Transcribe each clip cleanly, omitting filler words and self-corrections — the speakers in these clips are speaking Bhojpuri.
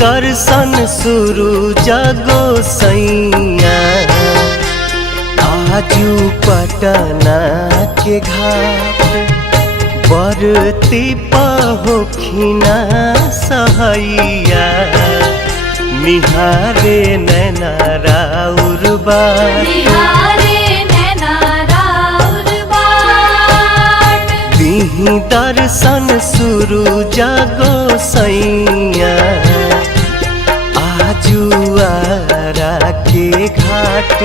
दर्शन शुरू जागो सैया आजू पटना के घाट बरती पहोखिना सहैया निहारे नैना राउर बाट दीही दर्शन शुरू जागो सैया आजू आरा के घाट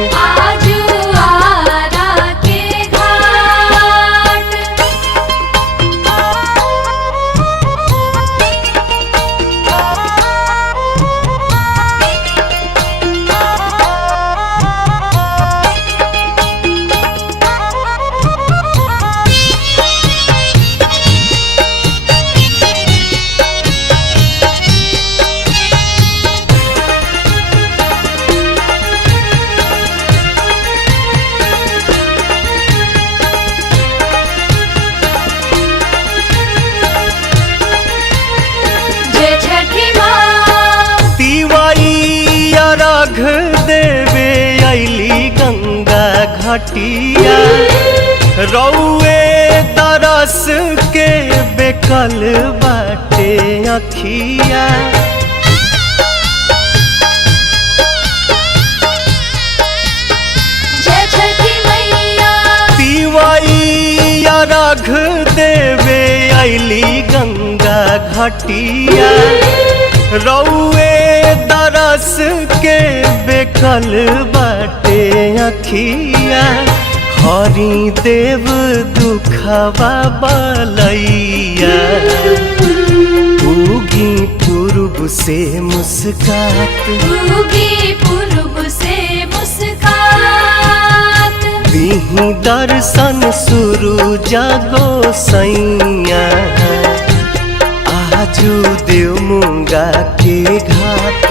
देवे अली गंगा घाटिया रौए तरस के बेकल बाटे अखिया तिवैया रघ देवे अली गंगा घाटिया रौए दरस के बेकल बाटे अखिया हरि देव दुखवा बलैया उगी पूर्व से मुस्कात दीही दर्शन शुरू जागो सैया आजू देव मुंगा के घाट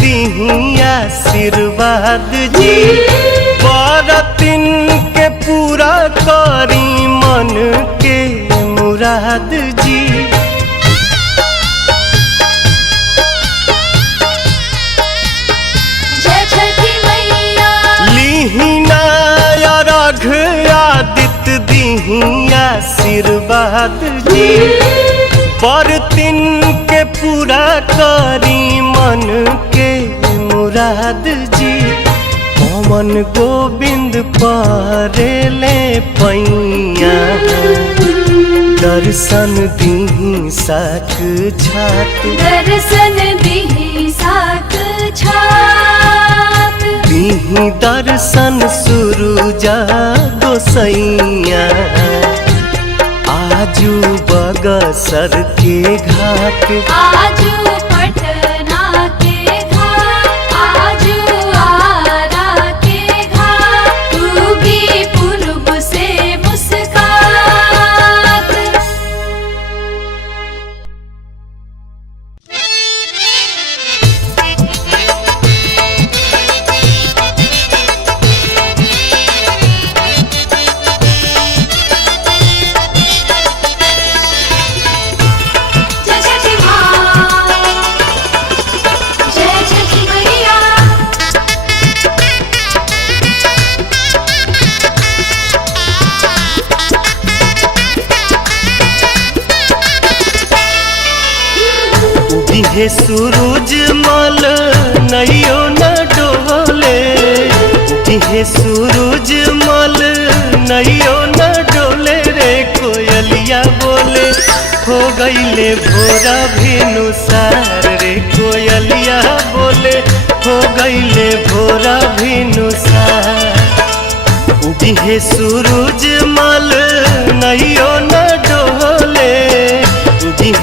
दीही आशीर्वाद जी बरतिन के पूरा करी मन के मुराद जी लीहिना रघ आदित्य दीही आशीर्वाद जी बरतिन के पूरा करी मन के मुराद जी पवन गोविंद परेले पैया दर्शन दीही साक छात दीही दर्शन शुरू जागो सैया आजू बगसर के घाट पटना के घाट आरा के घाट उगी पूर्व से मुस्कात हे सूरज मल नैयो न डोले हे सूरज मल नैयो न डोले रे कोयलिया बोले हो गईले भोरा भिनुसार रे कोयलिया बोले हो गईले भोरा भिनुसार हे सूरज मल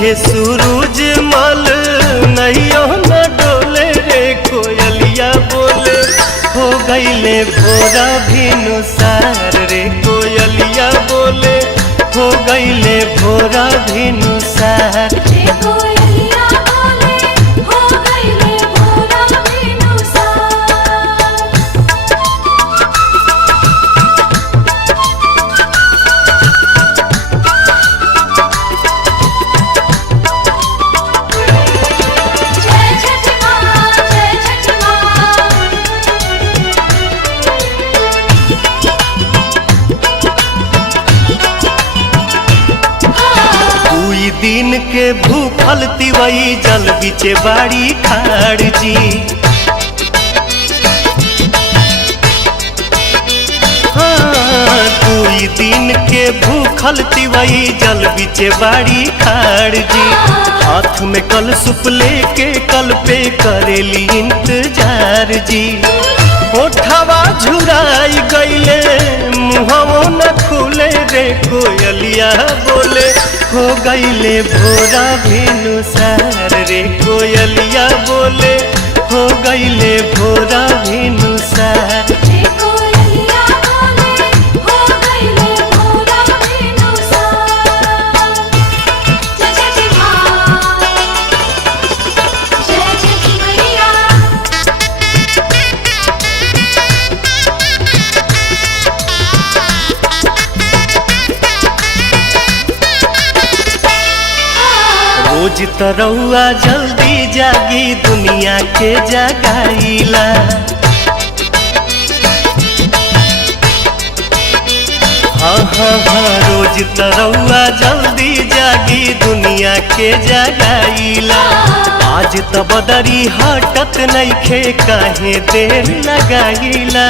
उगिहे सूरज मल नैयो न डोले रे कोयलिया बोले हो गईले भोरा भिनुसार रे कोयलिया बोले हो गईले भोरा भिनुसार। रे कोयलिया बोले हो गईले भोरा भिनुसार। जय छठ माँ जय छठ माँ। दुई दिन के भूखल तिवई जल बिचे बाड़ी खाड़ जी। हाँ, दुई दिन के भूखल तिवई जल बिचे बाड़ी खाड़ जी। हाथ में कल सुप लेके कल पे करेली इंतजार जी। ओठवा झुराई गईले मुहवो न खुले रे कोयलिया बोले हो गईले भोरा भिनुसार रे कोयलिया बोले हो गईले भोरा भिनुसार। रे कोयलिया बोले हो गईले भोरा भिनुसार। जय छठ माँ जय छठ मैया। रोज तरौआ जल्दी जागी दुनिया के जगाईला। हाँ हाँ हाँ रोज तरौआ जल्दी जागी दुनिया के जगाईला। आज त बदरी हटत नइखे काहे देर लगाईला।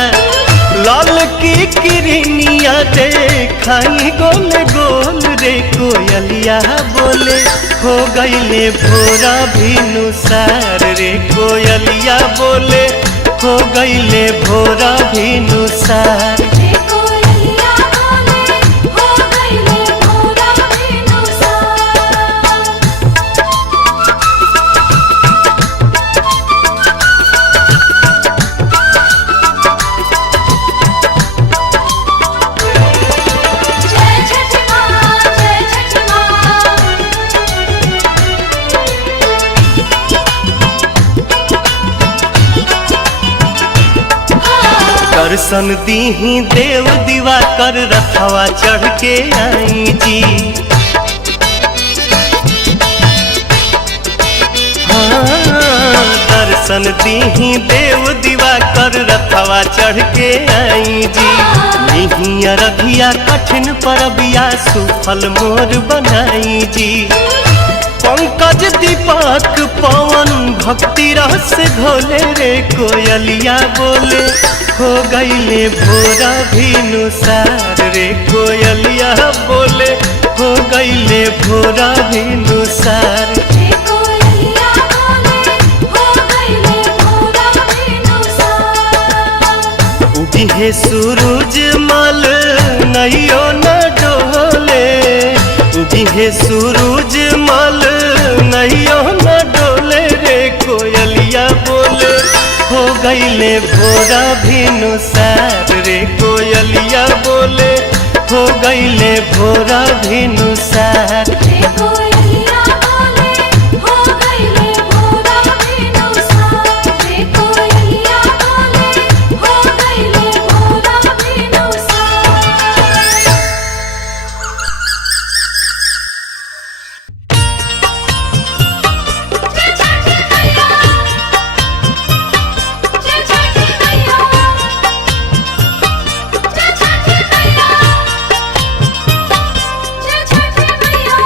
लाल की किरनिया देखाई गोल गोल रे कोयलिया बोले हो गईले भोरा भिनुसार रे कोयलिया बोले हो गईले भोरा भिनुसार। रे कोयलिया बोले हो गईले भोरा भिनुसार। जय छठ माँ जय छठ माँ। दर्शन दीही देव दीवा कर रथवा चढ़ के आई जी। हाँ, दर्शन दीही देव दीवा कर रथवा चढ़ के आई जी। निहिया रघिया कठिन परबिया सुफल मोर बनाई जी। पंकज दीपक पवन भक्ति रस घोले रे कोयलिया बोले हो गईले भोरा भिनुसार रे कोयलिया बोले हो गईले भोरा भिनुसार। रे कोयलिया बोले हो गईले भोरा भिनुसार। उगिहे सूरज मल नैयो न डोले उगिहे सूरज मल नैयो न डोले रे कोयलिया बोले हो गईले भोरा भिनुसार रे कोयलिया बोले हो गईले भोरा भिनुसार। रे कोयलिया बोले हो गईले भोरा भिनुसार। रे कोयलिया बोले हो गईले भोरा भिनुसार। जय छठ मैया जय छठ मैया जय छठ मैया जय छठ मैया।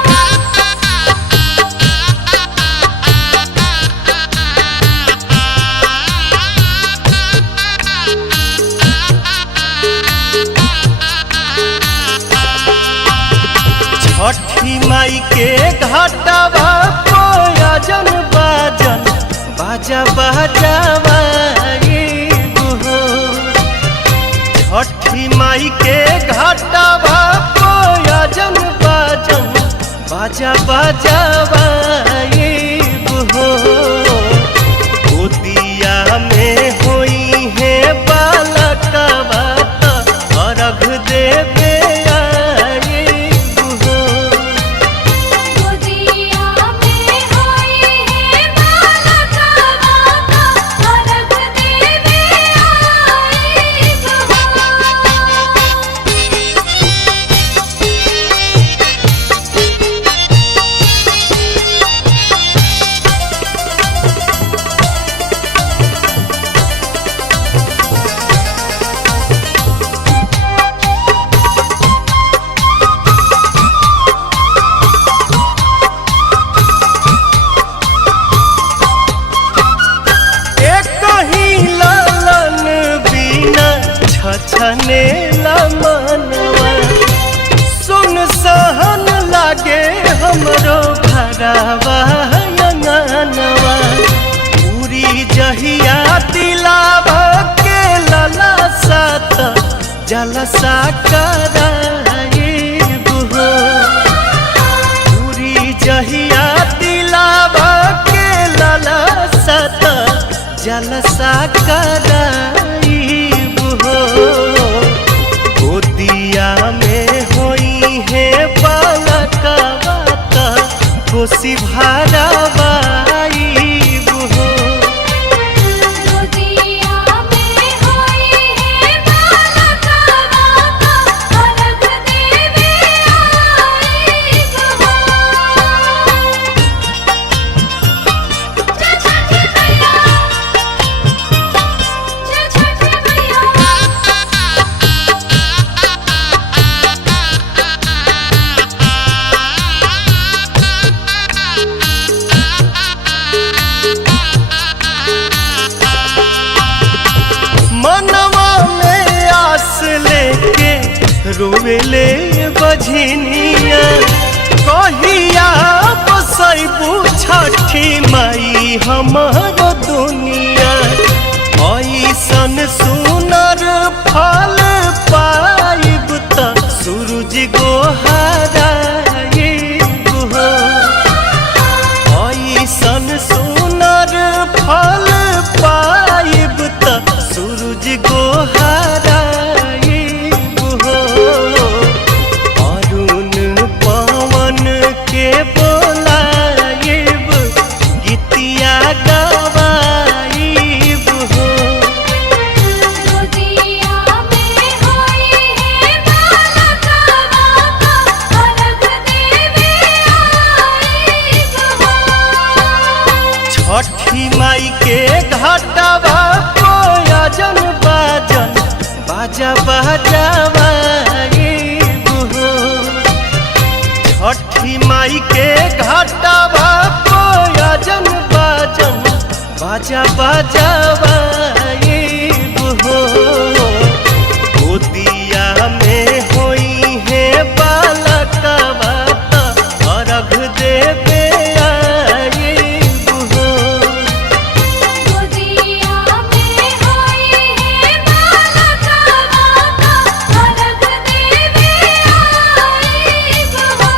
छठी माई के घाटवा कोयजन बाजन बाजा बाजावा हो। छठी माई के घाटवा कोयजन बाजन बाजा बजावाइब हो। गोदिया में होई है बालकवा त अर्घ देवे आइब हो। गोदिया में होई है बालकवा त अर्घ देवे आइब हो। एक ही लालन बिना छछने मनवा। सुन सहन लागे हमरो घरवा अंगनवा। पूरी जहिया दिलावा के लला सात जलसा कराइब हो। पूरी जहिया दिलावा के लला सात जलसा कराइब हो। गोदिया में होई है बालकवा त कोसी भरावाइब हो। गोदिया में होई है बालकवा त अर्घ देवे आइब हो। जय छठी मैया, जय छठी मैया। मनवा में आस लेके रोवेले बझनिया। कहिया बसैबू छठी माई हमर दुनिया। ऐसन सुनर फल पाइब त सूरज गोहराइब हो। ऐसन सुनर फल पाइब त सूरज गोहराइब हो। अरुण पवन के बोलाइब गीतिया गवाइब हो। गोदिया में होई है बालकवा त अर्घ देवे आइब हो। छठी माई के घाटवा कोयजन बाजन बाजा बजावाइब हो। छठी माई के घाटवा कोयजन बाजन बाजा बजावाइब हो। गोदिया में होई है बालकवा त अर्घ देवे आइब हो। गोदिया में होई है बालकवा त अर्घ देवे आइब हो।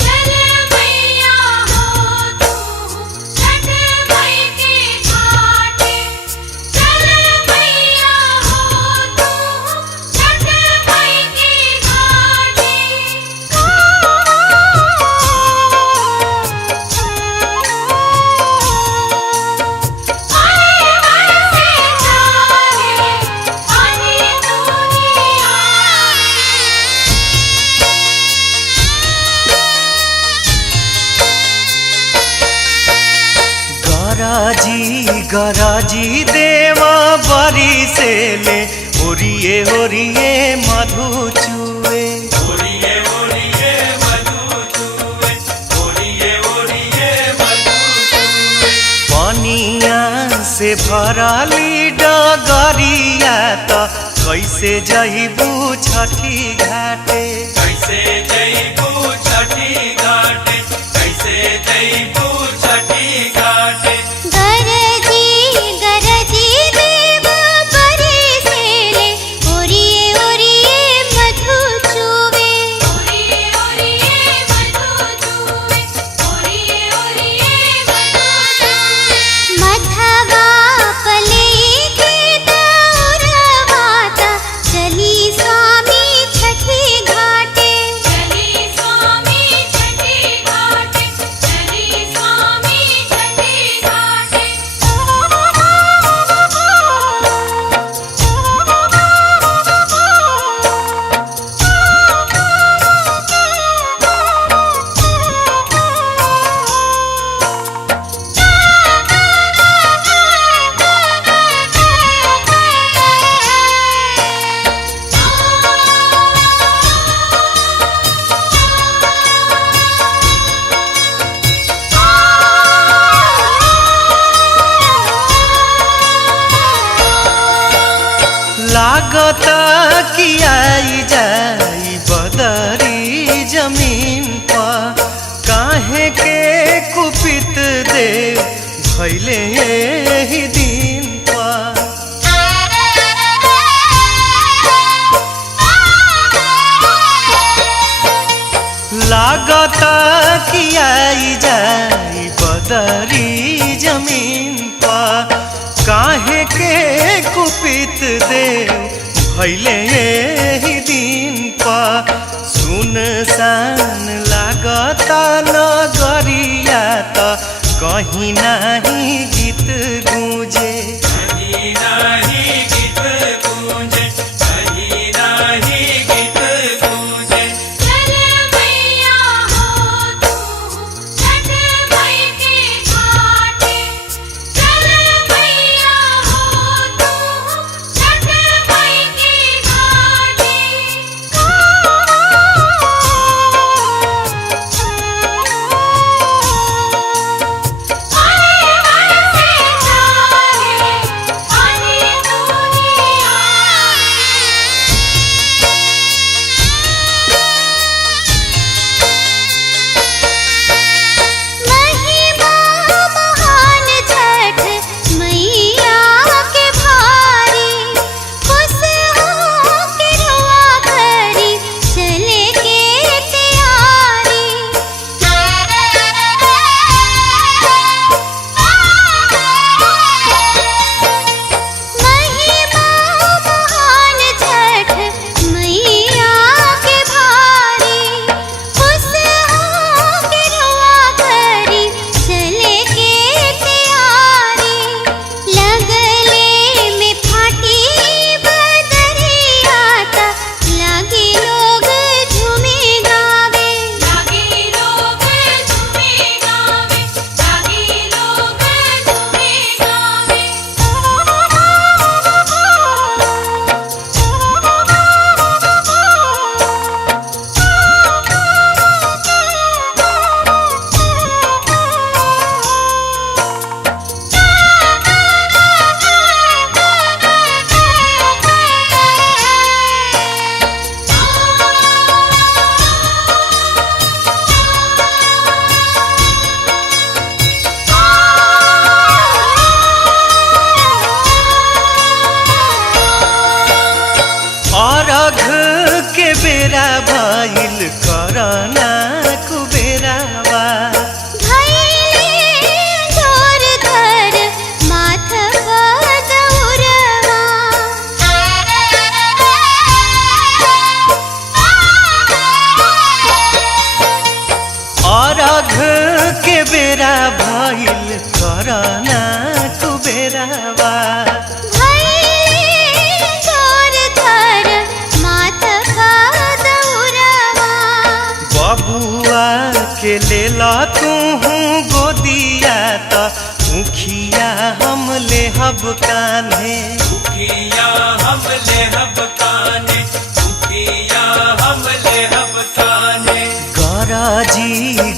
चल मैया हो तू छठ मई के घाटे। चल मैया हो तू छठ मई के घाटे। आए बरसे चाहे पानी दुनिया गराजी गराजी देवा बरी से ले ओरिए ओरिए मधु चुए। भरली डगरिया त कैसे जइबू छठी घाटे। कैसे जइबू छठी घाटे, कैसे जइबू छठी घाटे। गरजी गरजी देव बरसेले, ओरिए ओरिए मधु चूवे। ओरिए ओरिए मधु चूवे, ओरिए ओरिए मधु चूवे। मधवा पले के दौरवाता, चली स्वामी छठी घाटे। चली स्वामी छठी घाटे, चली स्वामी छठी घाटे। लागता कि आई जाई बदरी जमीन पर, काहे के कुपित देव भैले एही दिन पर। लागता कि आई जाई बदरी जमीन पर, काहे के कुपित देव भैले एही दिन पर। सुनसान लागता नगरिया त कहीं नाही गीत गूंजे। कहीं नाही गीत गूंजे, कहीं नाही गीत गूंजे। चल मैया हो तू छठ मई के घाटे। चल मैया हो तू छठ मई के घाटे। बेरा भइल करना कुबेरावा। भैले जोर धर माथ बदौरवा। अरघ के बेरा भइल करना कुबेरावा। बबुआ के लेला तू गोदिया त मुखिया हम लेहब कान्हे। मुखिया हम लेहब कान्हे, मुखिया हम लेहब कान्हे। गराजी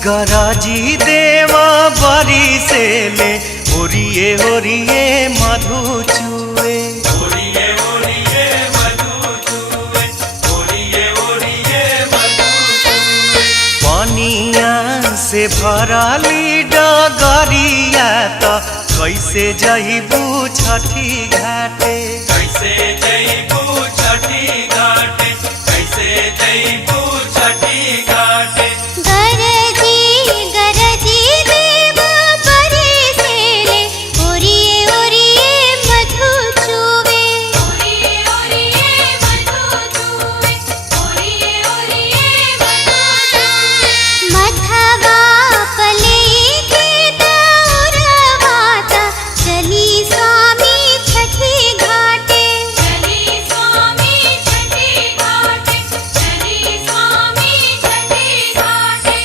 गराजी देवा बरी से ले ओरिए ओरिए मधु चुए ओरिए ओरिए मधु चूए, ओरिए ओरिए मधु चूए। पनिया से भरली डगरिया त कैसे जइबू छठी घाटे। कैसे जइबू छठी घाटे, कैसे जइबू छठी घाटे। गरजी गरजी देव बरसेले ओरिए ओरिए मधु चुवे ओरिए ओरिए मधु चुवे ओरिए ओरिए मधु चुवे मधवा पले के दौरवाता चली स्वामी छठी घाटे चली स्वामी छठी घाटे चली स्वामी छठी घाटे।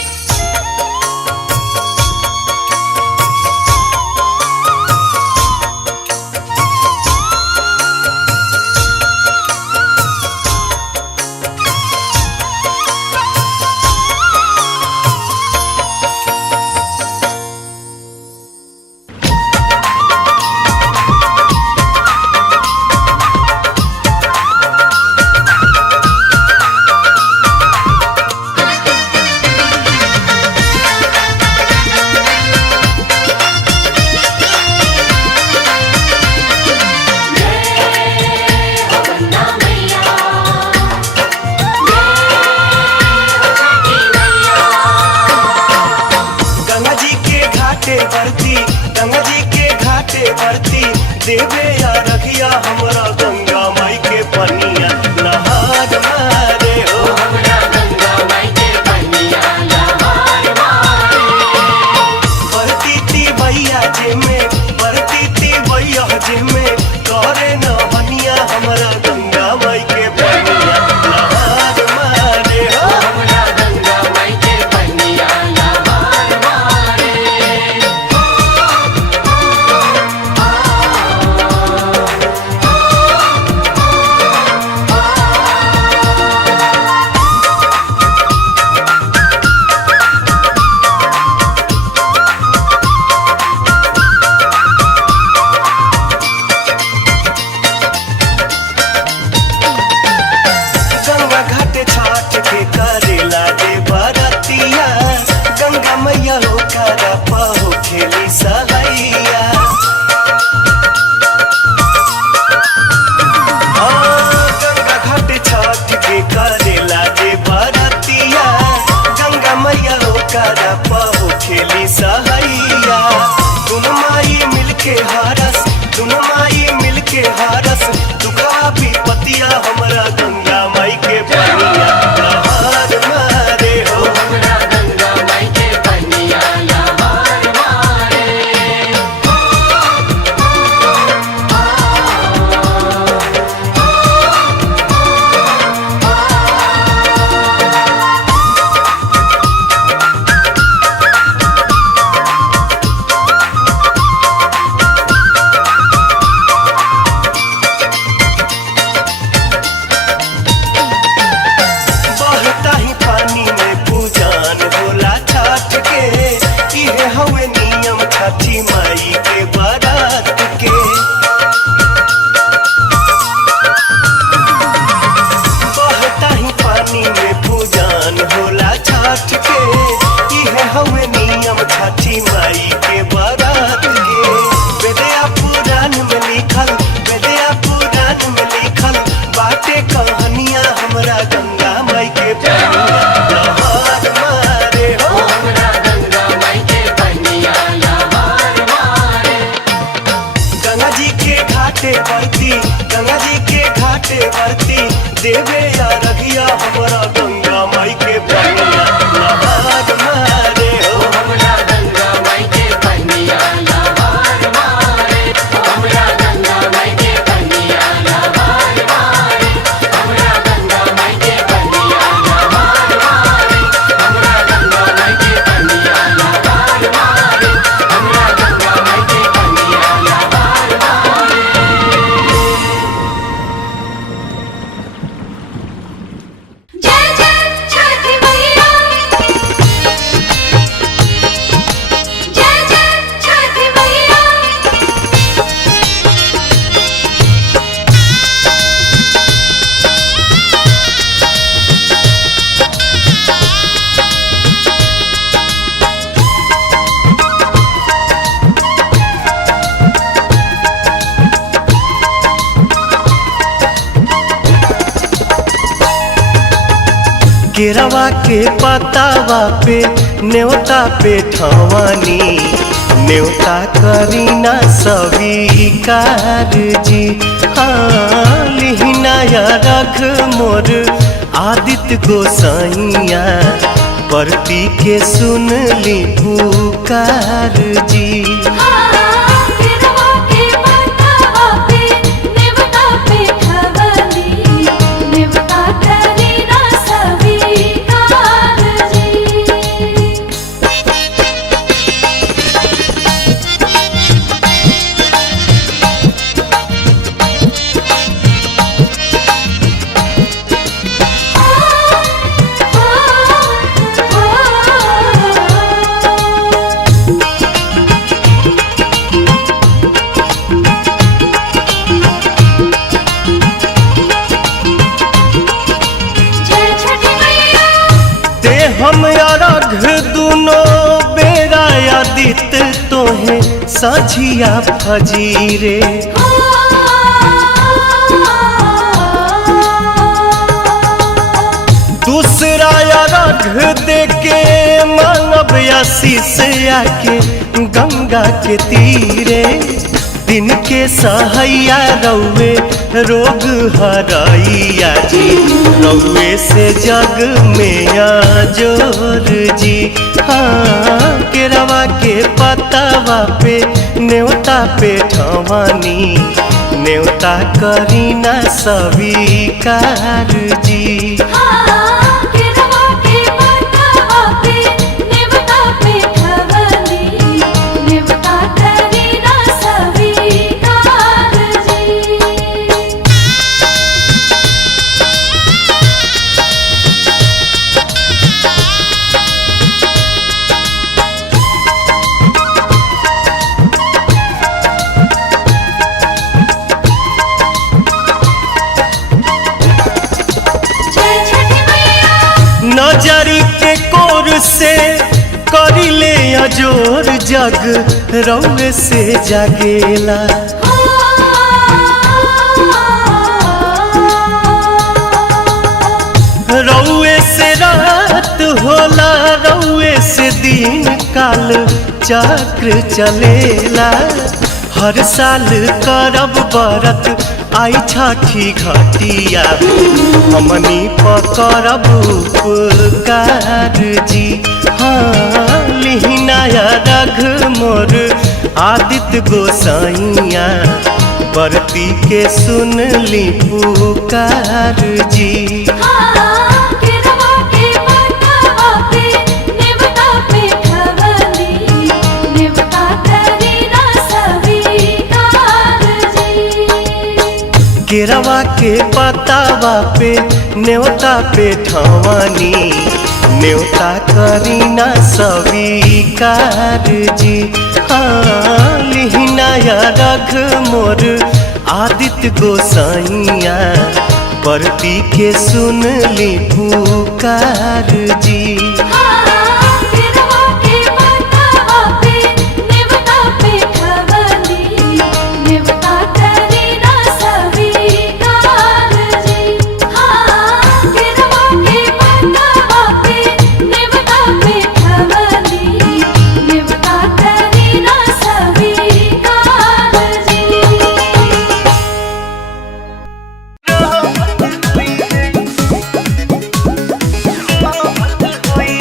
गंगा जी के घाटे बरती, गंगा जी के घाटे बरती, देवे या रखिया हमरा गंगा माई के पनिया नहार मारे हो। बरती ती भैया जे में, बरती ती भैया जे में, करे न बनिया हमरा गंगा माई के पनिया नहार मारे हो। गंगा घाटे छाट के करेला दे बरतिया, गंगा मैया हो करा पहो खेली सहैया। गंगा घाटे छाट के करेला दे बरतिया, गंगा मैया हो करा पहो खेली सहैया। तुम माई मिलके हारस, तुम माई मिलके हारस, दुखा विपतिया हमरा गंगा माई के पनिया नहार मारे हो। बहता ही पानी में पूजन होला छठ के, इहे हवे नियम छठी माई के बारात के। बहता ही पानी में पूजन होला छठ के, इहे हवे नियम छठी माई के बारात के। वेदया पुराण में लिखल, वेदया पुराण में लिखल बाटे कहानिया हमरा गंगा माई के पनिया नहार मारे हो। गंगा जी के घाटे बरती, गंगा जी के घाटे बरती, देवे या रखिया हमरा गंगा माई के पनिया नहार मारे हो। गंगा माई के पनिया केरवा के पतावा पे न्योता पे ठवानी न्योता करीना स्वीकार जी। हाँ लिहिना या रख मोर आदित्य गोसाइया परती के सुन ली पुकार जी। हम अरघ दुनो बेरा आदित तोहे सझिया फजीरे। दूसरा अरघ देके मानव आशीष आके गंगा के तीरे। दिन के सहैया रौवे रोग हरैया जी रौवे से जग में जोर जी। हाँ केरवा के पतावा पे न्योता पे ठवानी न्योता करीना स्वीकार जी। नजरी के कोर से करिले अजोर जग रौवे से जागेला। रौवे से रात होला रौवे से दिन काल चक्र चलेला। हर साल करब बरत आई छठी घटिया हमनी पकड़ब उपकार जी। हाँ लिहिना या रघ मोर आदित्य गोसाइया बरती के सुन ली पुकार जी। केरवा के पतावा पे न्योता पे ठवानी न्योता करीना स्वीकार जी। हाँ लिहिना या रघ मोर आदित्य गोसाइया परती के सुन ली पुकार जी। कोई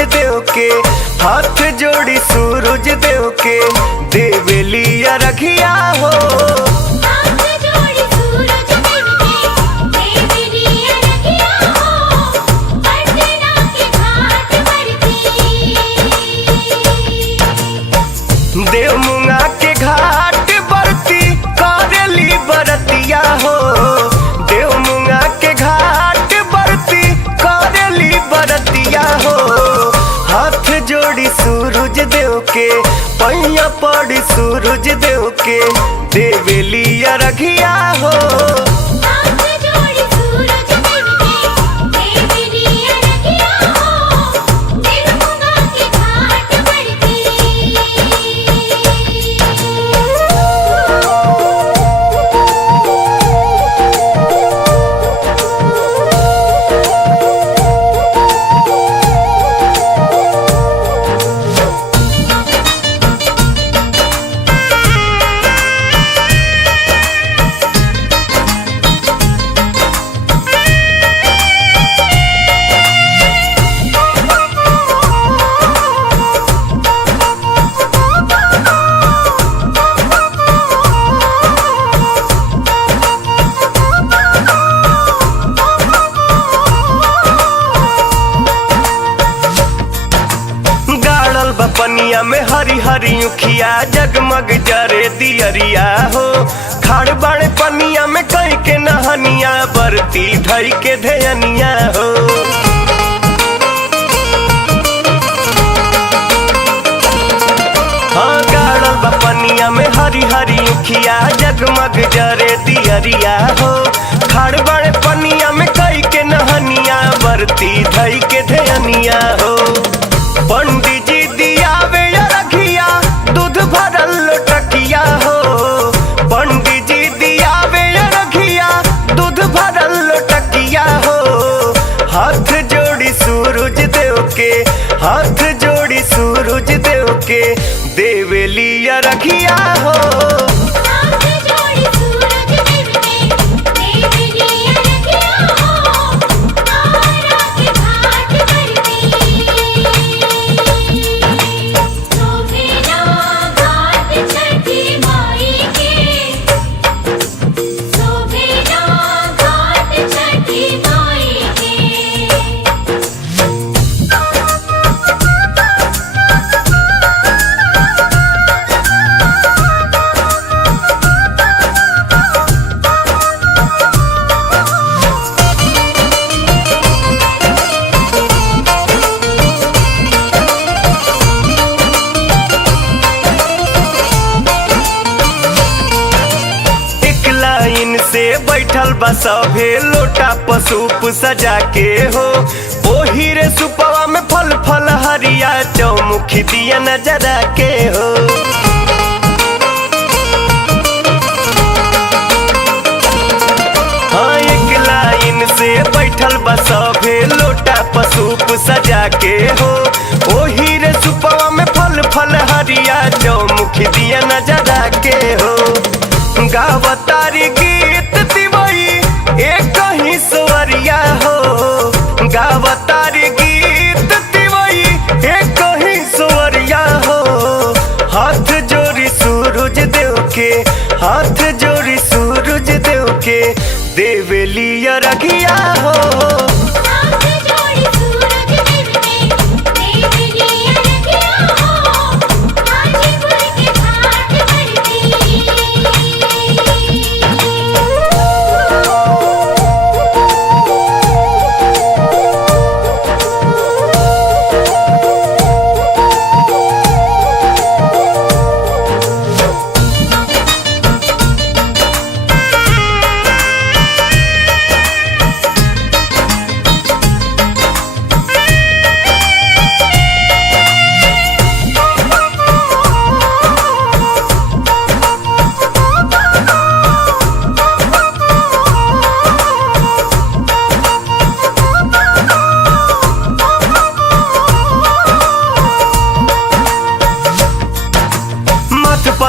सूरज देव के, हाथ जोड़ी सूरज देव के देवेली अरघिया हो। हाथ जोड़ी सूरज देव के देवेली अरघिया हो, पटना के घाट बरती। देव मुंगा के घाट बरती करेली बरतिया हो। देव मुंगा के घाट बरती करेली बरतिया हो। हाथ जोड़ी सूरज देव के, पैया पड़ी सूरज देव के देवेली अरघिया हो। हाथ जोड़ी सूरज देव के देवेली अरघिया हो, देव मुंगा के घाट बरती। गाड़ल बपनिया में हरी हरी उखिया जगमग जरे दियरिया हो। खाड़ बाड़े पनिया में कई के नहनिया बरती धई के धेयनिया हो। हाँ गाड़ल बपनिया में हरी हरी उखिया जगमग जरे दियरिया हो। खाड़ बाड़े पनिया में कई के नहनिया बरती धई के धेयनिया हो। पंडित जी दियावे अरघिया दूध भरल लोटकिया हो। पंडित जी दियावे अरघिया दूध भरल लोटकिया हो। हाथ जोड़ी सूरज देव के, हाथ जोड़ी सूरज देव के देवेली अरघिया हो। हाथ जोड़ी सूरज देव के देवेली अरघिया हो, तारा के घाट बरती। शोभेला घाट छठी माई के, शोभेला घाट छठी माई के। एक लाइन से बैठल बा सभे लोटा पसूप सजा के हो। ओही रे सुपवा में फल फल हरिया चौमुखी दिया नजरा के हो। हाँ एक लाइन से बैठल बा सभे लोटा पसूप सजा के हो। ओही रे सुपवा में फल फल हरिया चौमुखी दिया नजरा के हो। गावतारी गीत दिवई एक ही स्वरिया हो। गावतारी गीत दिवई एक ही स्वरिया हो। हाथ जोड़ी सूरज देव के, हाथ जोड़ी सूरज देव के देवेली अरघिया हो। हाथ जोड़ी सूरज देव के देवेली अरघिया हो, हाजीपुर के घाट बरती।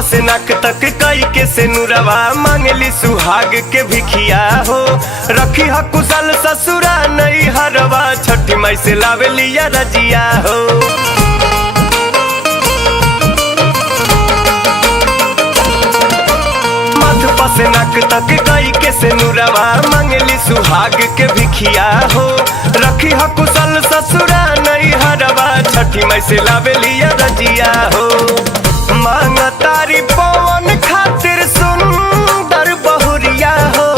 से नक तक कई के से नुरवा मांगली सुहाग के भिखिया हो। रखी ह कुशल ससुरा नहीं हरवा छठी माई से लावेली या रजिया हो। माथ से नक तक कई के से नुरवा मांगली सुहाग के भिखिया हो। रखी ह कुशल ससुरा नहीं हरवा छठी माई से लावेली या रजिया हो। मांग तारी पवन खातिर सुंदर बहुरिया हो।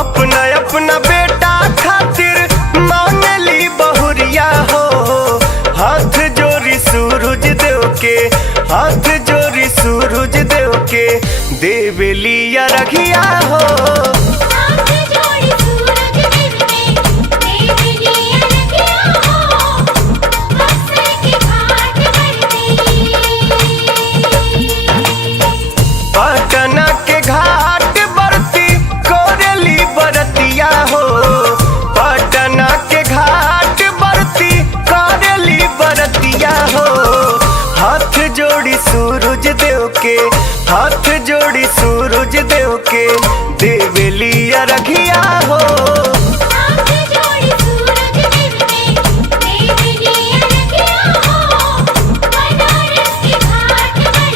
अपना अपना बेटा खातिर मांगली बहुरिया हो। हाथ जोड़ी सूरज देव के, हाथ जोड़ी सूरज देव के देवेली या रखिया हो। हाथ जोड़ी सूरज देव के देवेली या रखिया हो। बक्सर के घाट पर पटना के घाट बरती कोरेली बरतिया हो। पटना के घाट बरती कोरेली बरतिया हो। हाथ जोड़ी सूरज देव के, हाथ जोड़ी सूरज देव के देवेली या रखिया हो। हाथ जोड़ी सूरज देव के देवेली या रखिया हो। बनारस के घाट पर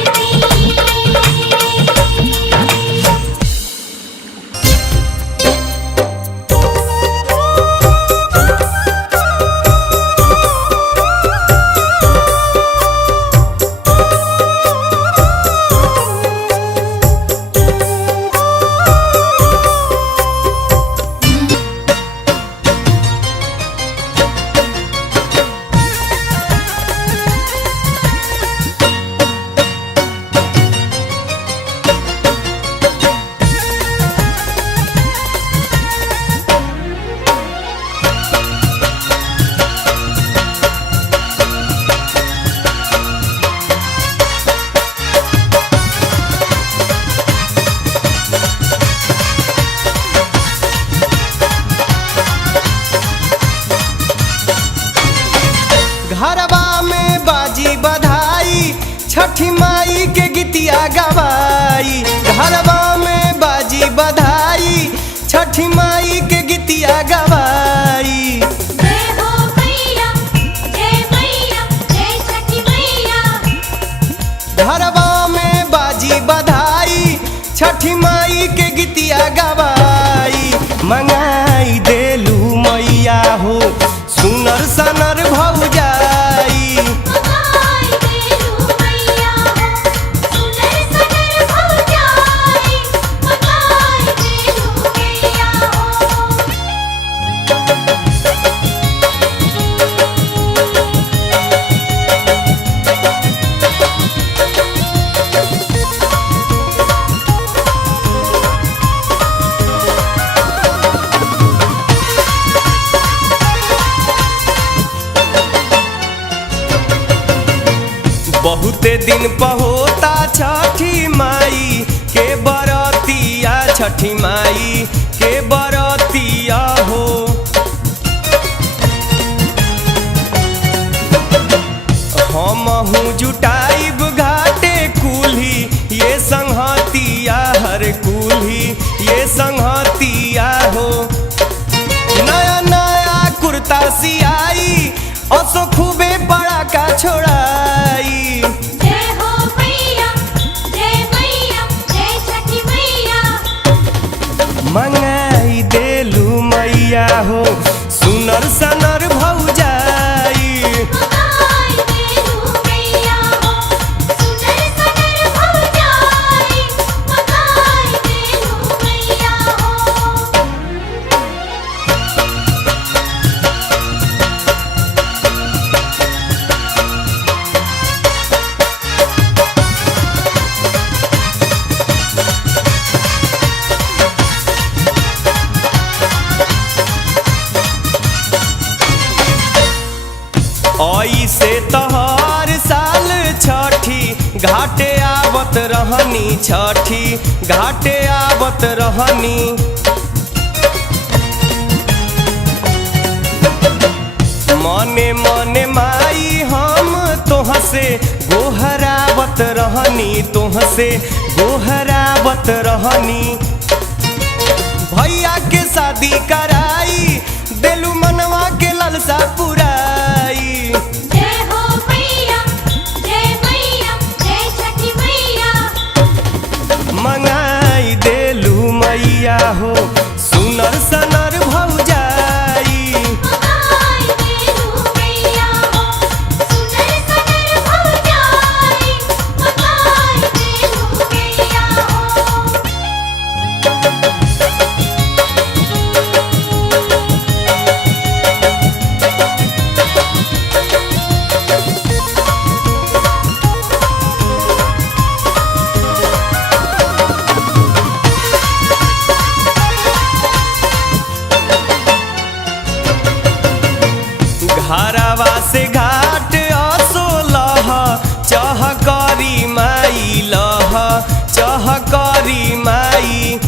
घरवा में बाजी बधाई छठी माई के गीतिया गवाई। घरवा में बाजी बधाई छठी माई के गीतिया गवाई। जय हो मैया, जय छठी मैया। घरवा में बाजी बधाई छठी माई के गीतिया गवाई। मंगाई देलू मैया हो सुनर सनर भौजाई। मंगाई देलू मैया हो सुनर सनर भौजाई। मंगाई देलू मैया हो। बहुते दिन पहोता छठी माई के बरतिया, छठी माई के बरतिया हो। हमहू जुटाइब घाटे कुल्ही ये संहतिया, हर कुल्ही ये संहतिया हो। नया नया कुर्ता सियाई असो खूबे बड़ा का छोड़ाई। जय हो मैया, जय छठी मैया। मंगाई देलू मैया हो सुनर सनर भौजाई। मंगाई देलू मैया हो सुनर सनर भौजाई। मंगाई देलू मैया हो। ऐसे तो हर साल छठी घाटे आवत रहनी, छठी घाटे आवत रहनी। मने मने माई हम तोह से गोहरावत रहनी तोहसे गोहरावत रहनी भैया के शादी कराई देलू मनवा के ललसा पुराई जय हो मैया जय छठी मैया मंगाई देलू मैया हो सुनर सनर भौजाई मंगाई देलू मैया हो सुनर सनर भौजाई मंगाई देलू मैया हो घरवा से घाट असोलह चहकरी माई लह चहकरी माई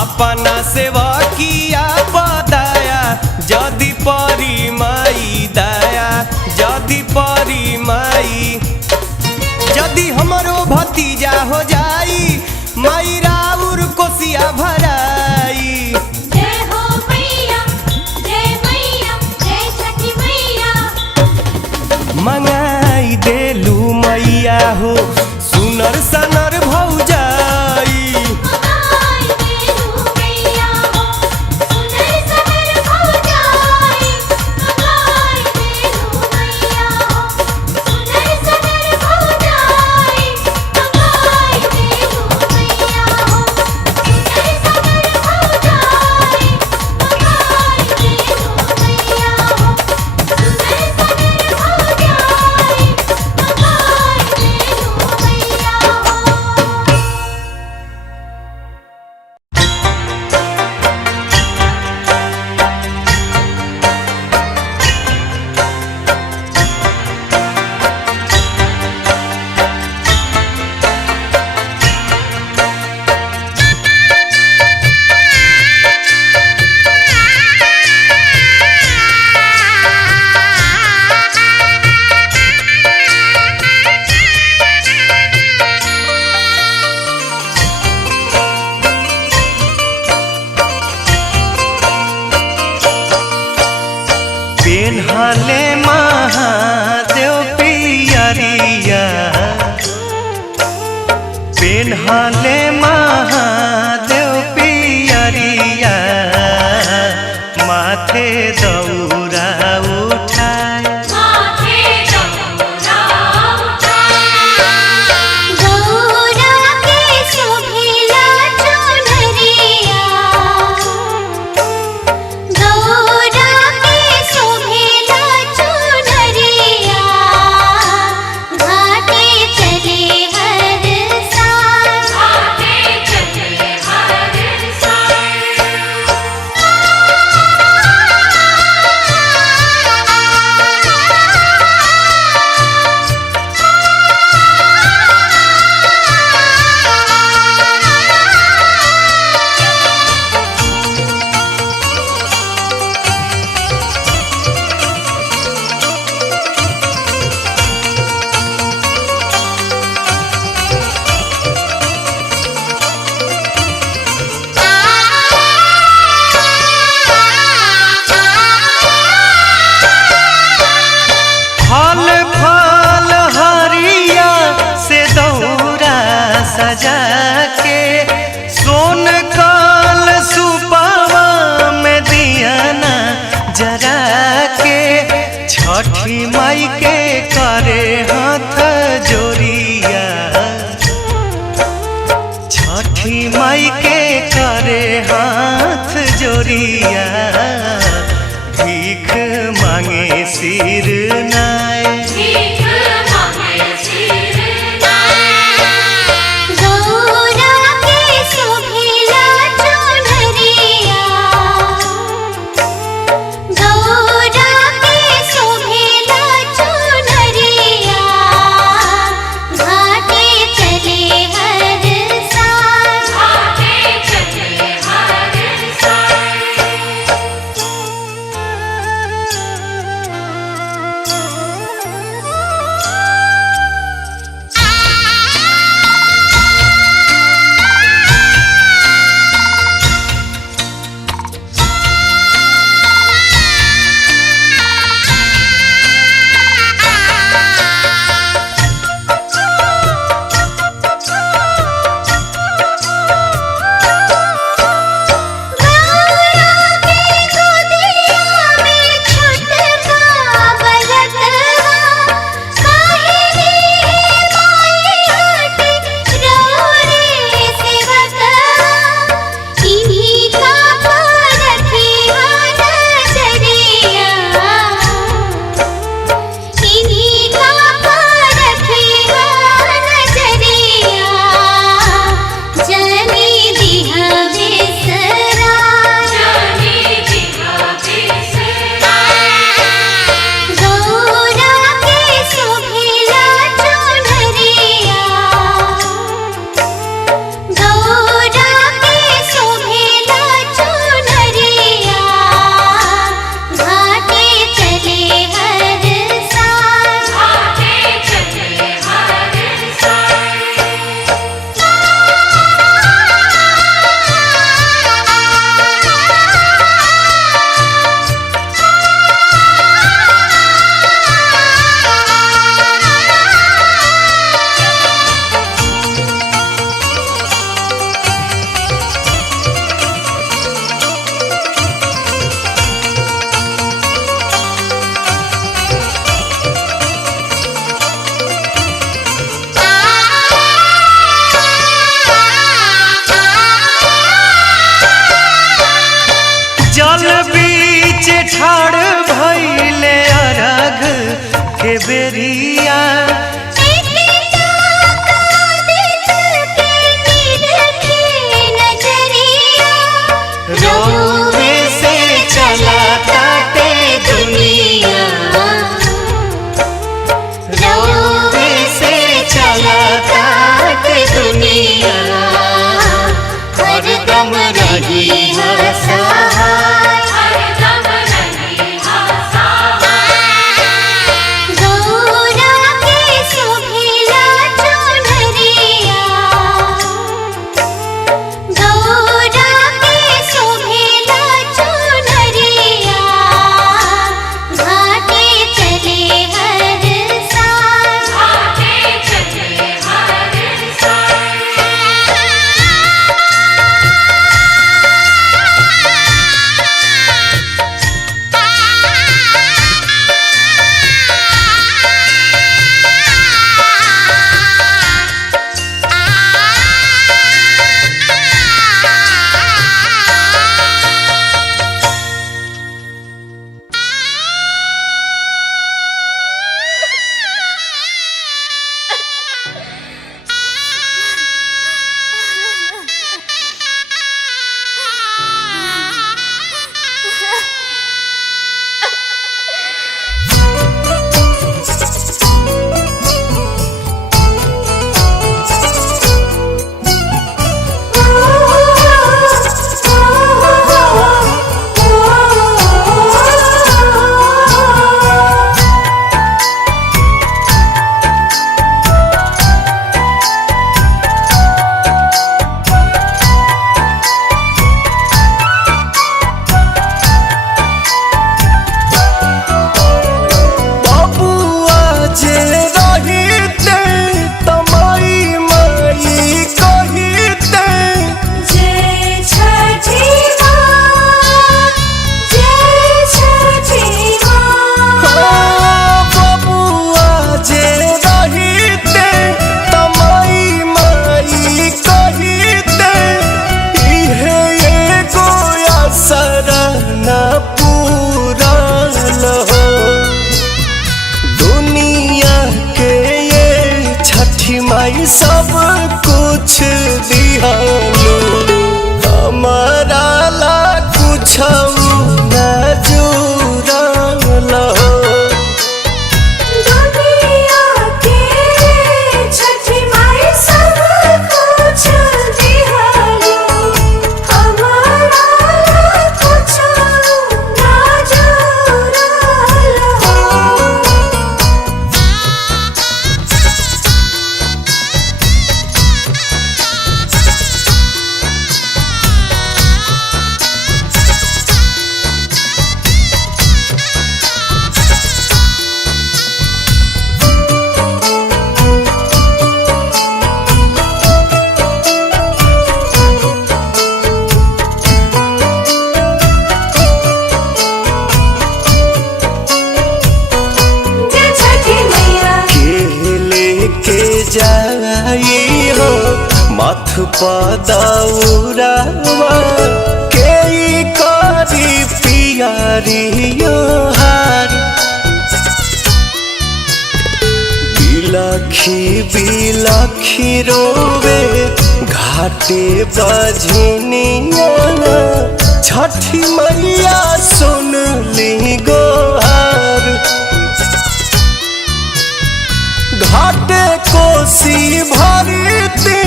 अपना सेवकिया पदाया जदि परी माई दया जदि परी माई जदि हमरो भतीजा हो जाई माई राउर कोसिया भराई जय हो मैया जय छठी मैया मंगाई देलू मैया हो सुनर सनर भौजाई मंगाई देलू मैया हो सुनर सनर भौजाई मंगाई देलू मैया हो सुनर सनर भौजाई मंगाई देलू मैया हो सुनर सनर भौजाई मंगाई देलू मैया हो सुनर सनर भौजाई मंगाई देलू मैया हो पेन्हले महादेव पियरिया पेन्हले महादेव पियरिया माथे दौरा उठाए माथे दौरा उठाए गौरा के शोभिला चुनरिया गौरा के शोभिला चुनरिया घाटे चले हर साल घाटे चले हर साल फल फल हरिया से दौरा सजा के सोन काल सुपावा में दियाना जरा के छठी माई के करे हाथ जोरिया छठी माई के करे हाथ जोरिया भीख मांगे सिर नाय भीख मांगे सिर नाय गौरा के शोभिला चुनरिया गौरा के शोभिला चुनरिया घाटे चले हर साल घाटे चले हर साल बेरिया रोवे से चला काटे दुनिया, रोवे से चला काटे दुनिया, हरदम रही सहाय, हरदम रही सहाय। गौरा के शोभिला चुनरिया, गौरा के शोभिला चुनरिया, घाटे चले हर साल, घाटे चले हर साल। माई सब कुछ दिहानु, हमारा ला कुछ न जुड़ल हो। दुनिया के छठी माई सब कुछ दिहानु, हमारा कुछ ना जुड़ल हो। जाई हो माथ पदौरावा के करी पियारियो हार, बिलखी बिलखी रोवे घाटे बजनिया, छठी मैया सुन ली गोहार। घाटे कोसी भरती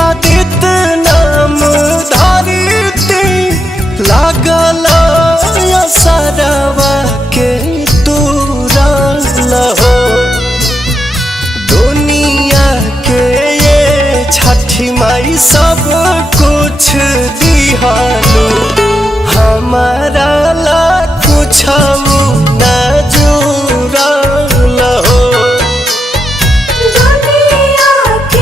आदित्य नाम धरती, लागल सरवा के तुरल हो। दुनिया के ये छठी माई सब कुछ दिहानु, हमारा ला कुछ न जुड़ल हो। दुनिया के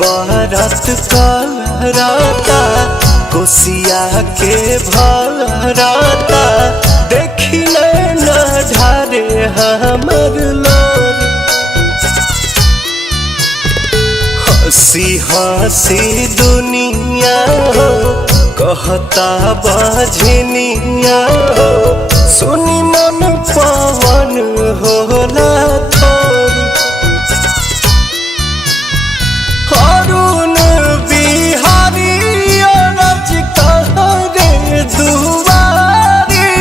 बरत करता कोसिया के भरता देखी न ढारे हमर लोर हंसी हंसी दुनिया हो कहता बजनिया हो सुनी मन पवन होला थोर अरुण बिहारी अरज कहरे दुआरी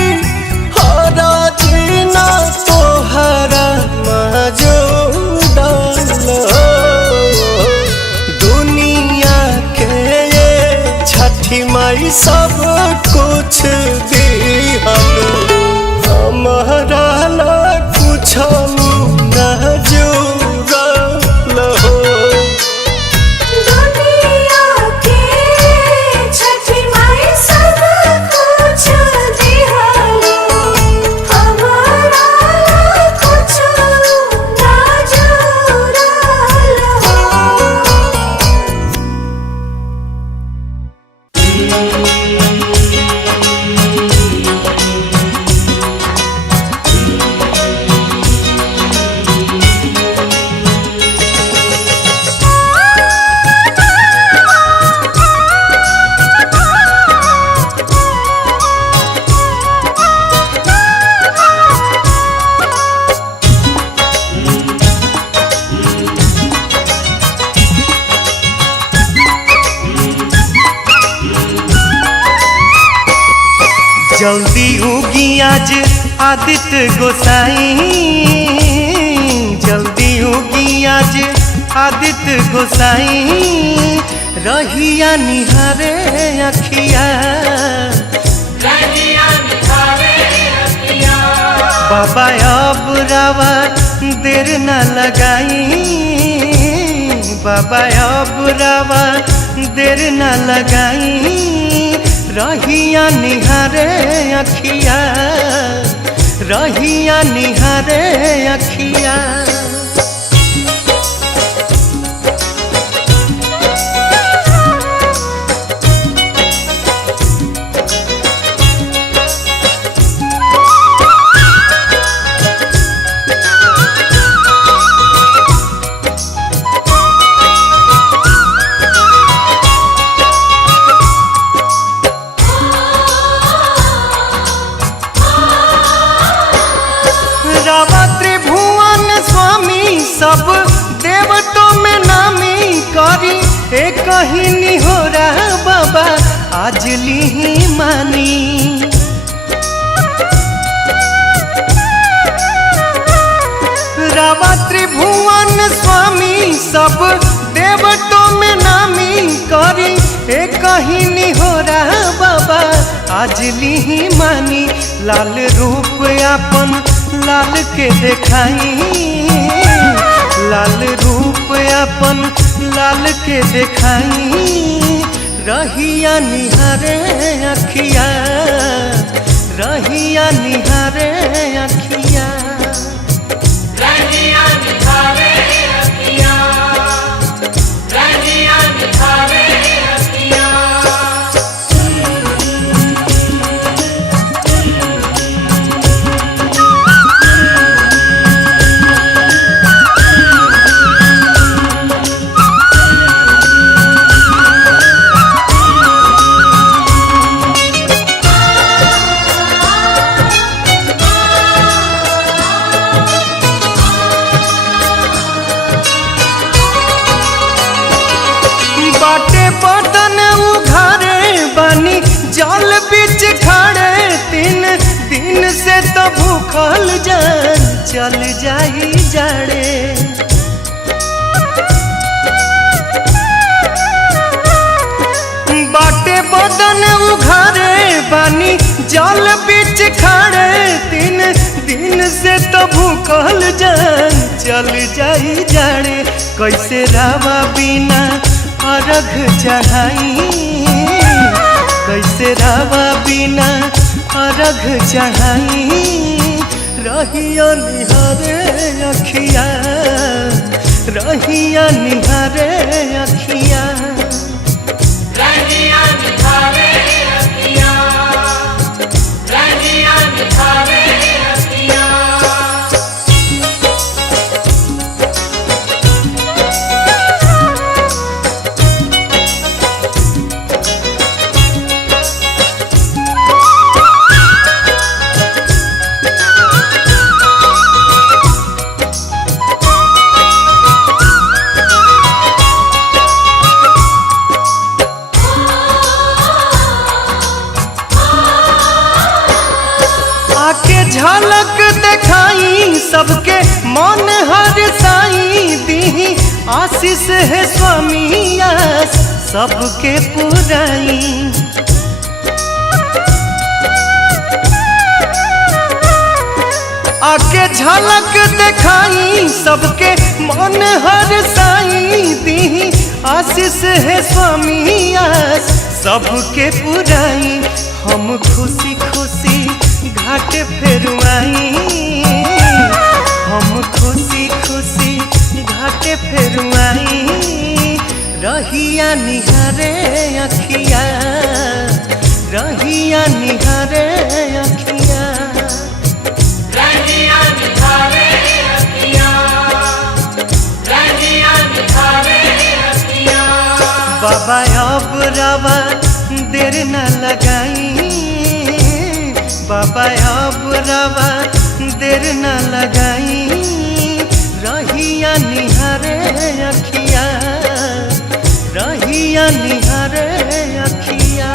हरज न तोहरा मजूदल दुनिया के छठी माई सब कुछ दिहल हमारा ला कुछ न जुड़ल हो दुनिया के छठी माई सब कुछ दिहलो हमारा कुछ ना जुड़ल हो। जल्दी उगी आज आदित्य गोसाई जल्दी उगी आज आदित्य गोसाई रहिया निहारे अखिया बाबा अब रावा देर न लगाई बाबा अब रावा देर न लगाई रहिया निहारे अखिया रहिया निहारे अखिया सब देवतों में नामी करी एक कहीं हो रहा बाबा आज ली मानी रामा त्रिभुवन स्वामी सब देवतों में नामी करी एक कहीं हो रहा बाबा आज ली मानी लाल रूप अपन लाल के देखाई लाल रूप अपन लाल के देखाई रहिया निहारे अखिया रहिया निहारे अखिया रहिया निहारे अखिया रहिया निहारे अखिया बदन उघारे बनी जल बीच खड़े 3 दिन से तो भूखल जान चल जाई जाड़े बाटे बदन उघारे बनी जल बीच खड़े 3 दिन से तो भूखल जान चल जाई जाड़े कैसे रावा बिना अर्घ चढ़ाई कैसे रावा बिना अर्घ चढ़ाई रहिया निहारे अखिया रहिया निहारे अखियाँ रहिया निहारे अखियाँ रहिया निहारे अखियाँ झलक देखाई सबके मन हर साई दी आशीष है स्वामी आस सबके पुराई आके झलक देखाई सबके मन हर साई दी आशीष है स्वामी आस सबके पुराई हम खुशी खुशी घाट फेरुआई हम खुशी खुशी घाट फेरुआई रहिया निहारे अखियाँ रहिया निहारे अखियाँ रहिया निहारे अखियाँ रहिया निहारे अखियाँ बाबा अब रवा देर न लगाई बाबा अब रवा देर न लगाई रहिया निहारे अखियाँ रहिया निहारे अखियाँ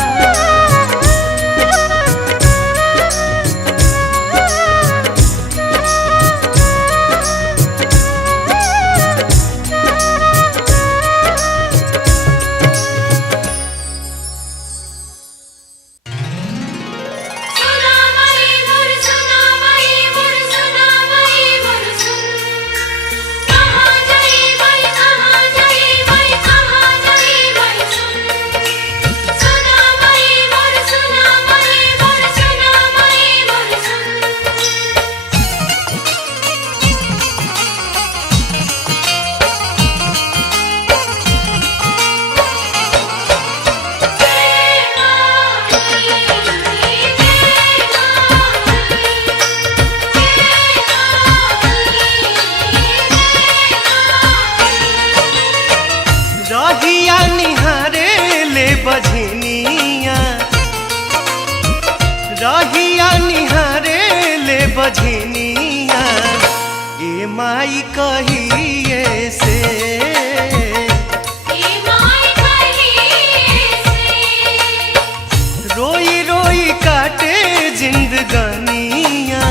रहिया निहारे ले बझनिया ए माई कहिए से रोई रोई काटे जिंदगानिया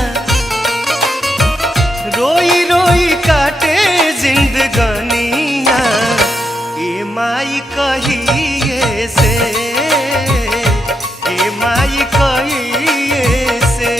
रोई रोई काटे जिंदगानिया ए माई कहिए से ए माई कहिए से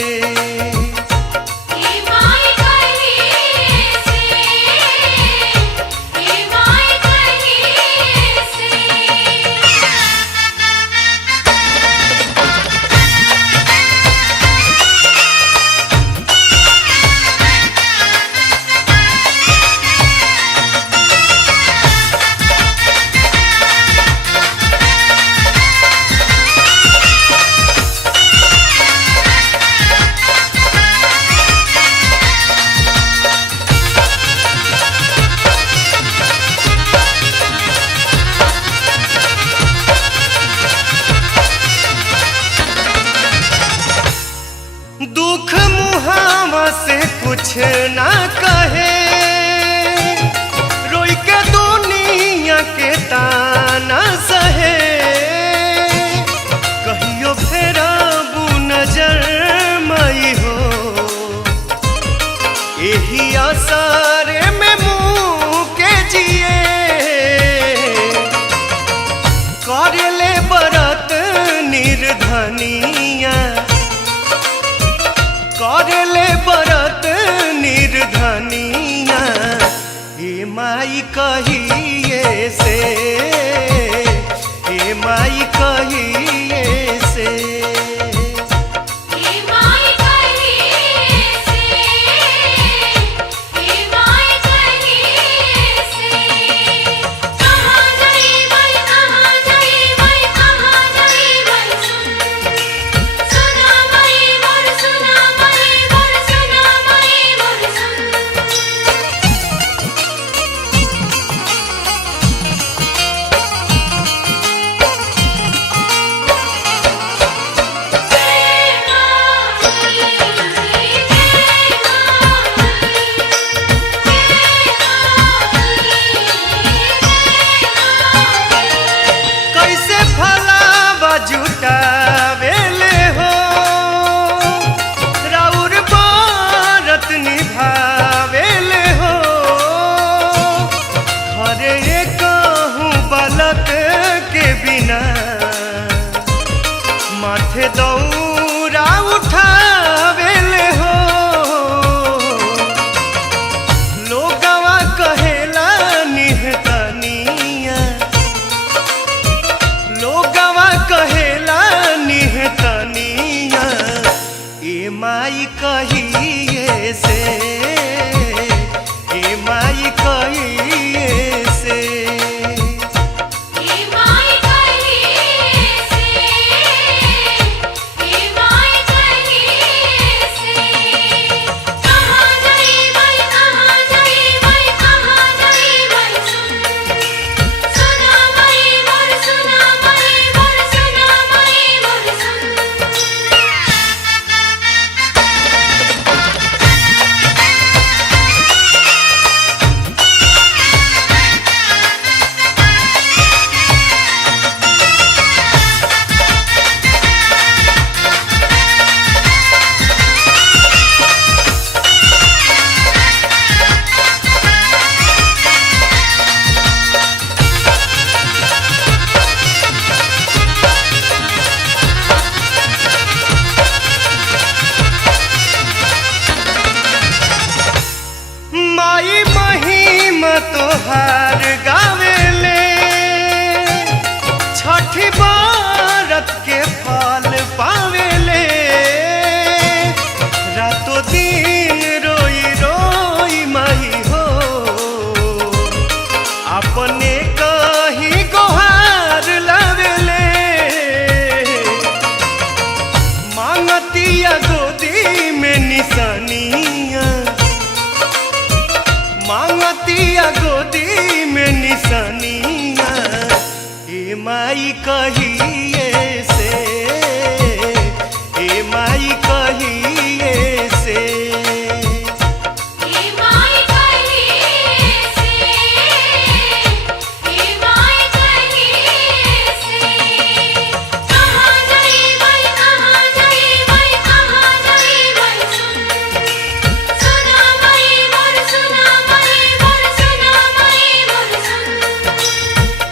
दुख मुहावा से कुछ ना कहे रोई के दुनिया के ताना सहे कहियो फेराबू नजर मई हो यही आसारे में मुँह के जिए कर ले बरत निर्धनिया करले बरत निर्धनिया ए माई कहिए से ए माई कहिए से ए माई कहिए से ए माई तोहार गावेले छठी बारत के फल पावेले रातों दिन रोई रोई माही हो अपने कहीं गोहार लावेले मांगतिया गोदी में निशानिया मांगतिया गोदी में निशानिया ए माई कहिए से ए माई कहिए से हे माई कहिए से हे माई कहिए से कहाँ गई मैं कहाँ गई मैं कहाँ गई मैं सुना मैं मोर सुना मैं मोर सुना मैं मोर सुन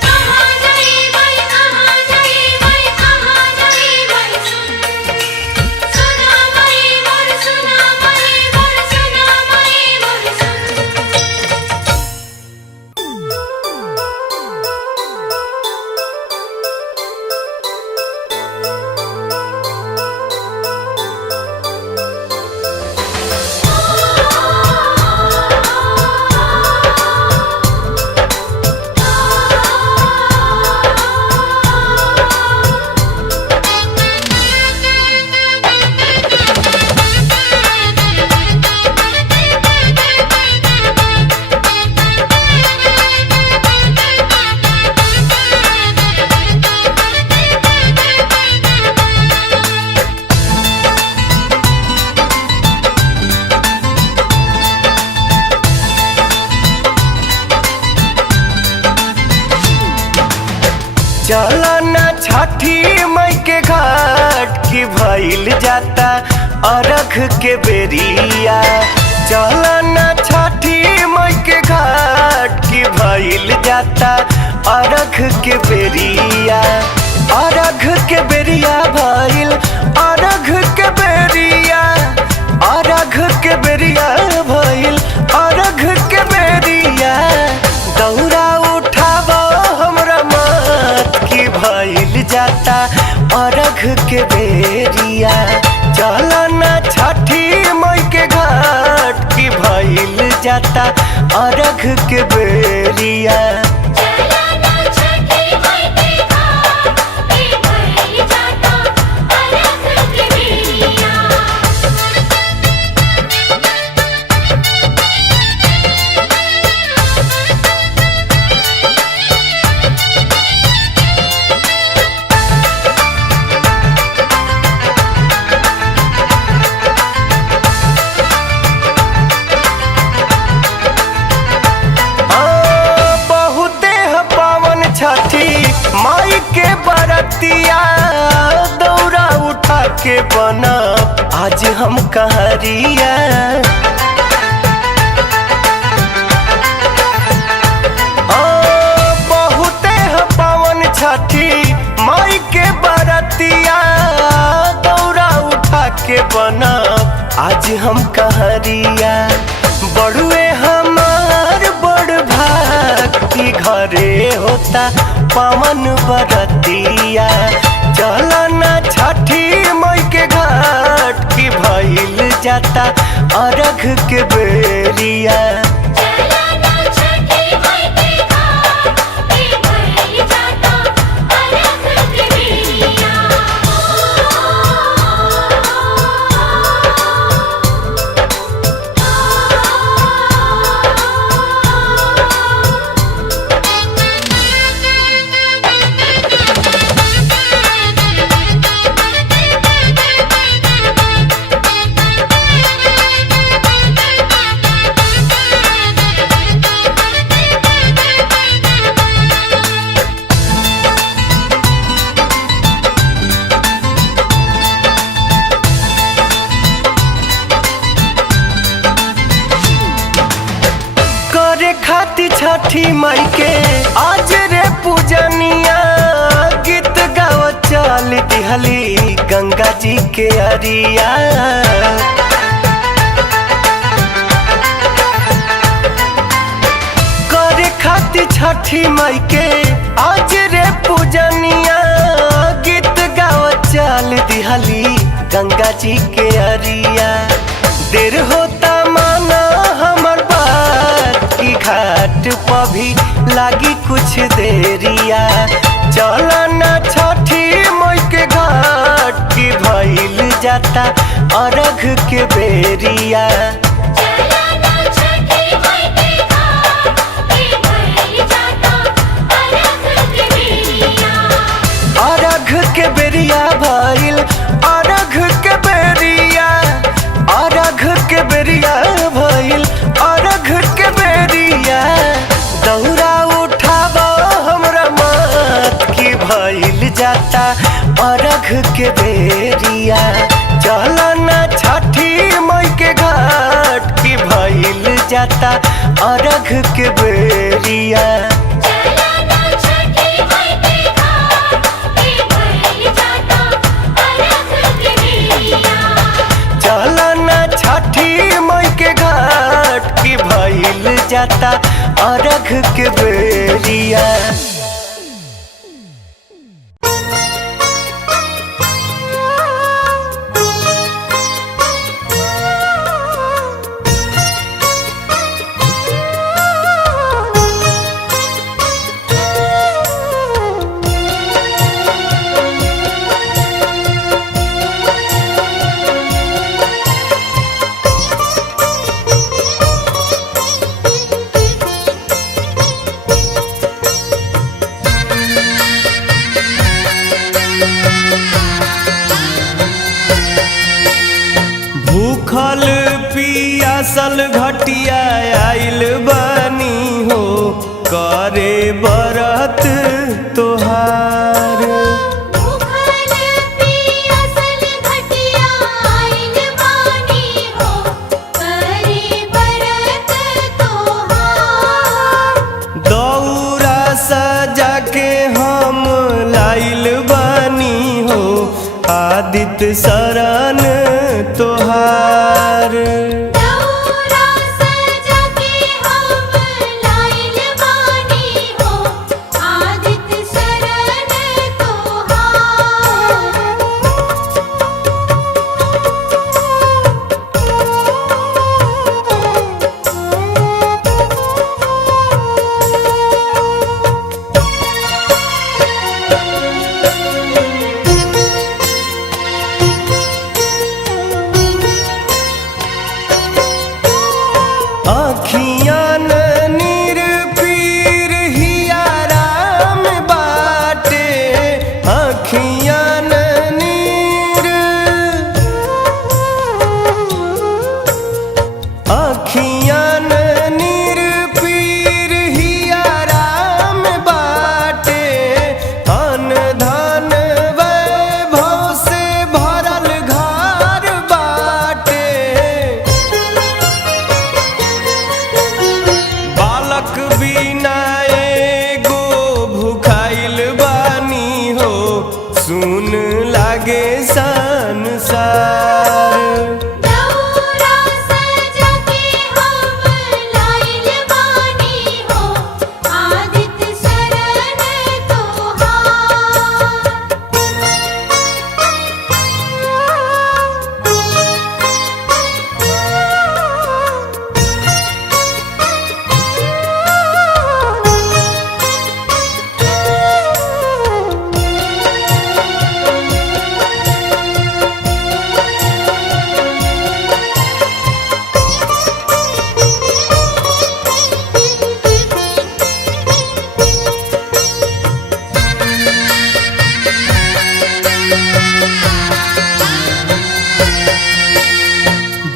कहाँ गई मैं कहाँ गई मैं कहाँ गई मैं सुना मैं मोर सुना मैं मोर सुना मैं मोर सुन चलना छठी मई के घाट की भइल जाता अरख के बेरिया चलना छठी मई के घाट की भइल जाता अरख के बेरिया अरख के बेरिया भइल अरख के बेरिया अरख के बेरिया भइल अरख के बेरिया दौरा उठाबो हमरा मात की भइल जाता अरघ के बेरिया चलना छठी मई के घाट की भइल जाता अरघ के बेरिया चलना छठी मई के घाट की भइल जाता अरघ के बेरिया बहुते ह पावन छठी माई के बरतिया दौरा उठा के बना आज हम कहरिया बहुते ह पावन छठी माई के बरतिया दौरा उठा के बना आज हम कहरिया बड़ुए हमार बड़ भाग की घरे होता पावन बरतिया चलना छठी मई के घाट की भइल जाता अरघ के बेरिया चलना छठी मई के घाट की भइल जाता अरघ के बेरिया खाती छठी माई के आज रे पूजनिया गीत गाव चल दिहली गंगा जी के अरिया करती छठी माई के आज रे पूजनिया गीत गाव चल दिहली गंगा जी के अरिया देर होता माना हमर बात की घाट पर भी लागी कुछ देरिया चला ना छठी माई के घाट की भइल जाता अरघ के बेरिया अरघ के बेरिया भइल अरघ के बेरिया अरघ के बेरिया भइल अरघ के बेरिया दौरा उठाव हमरा मात की भइल जाता अरघ के बेरिया चला ना छठी माई के घाट की भइल जाता अरघ के बेरिया चला ना छठी माई के घाट की भइल जाता अरघ के बेरिया भूखल पियासल घटिया आइल बानी हो करे बरत तोहार दौरा सजा के हम लाइल बानी हो आदित्य शरण तोहार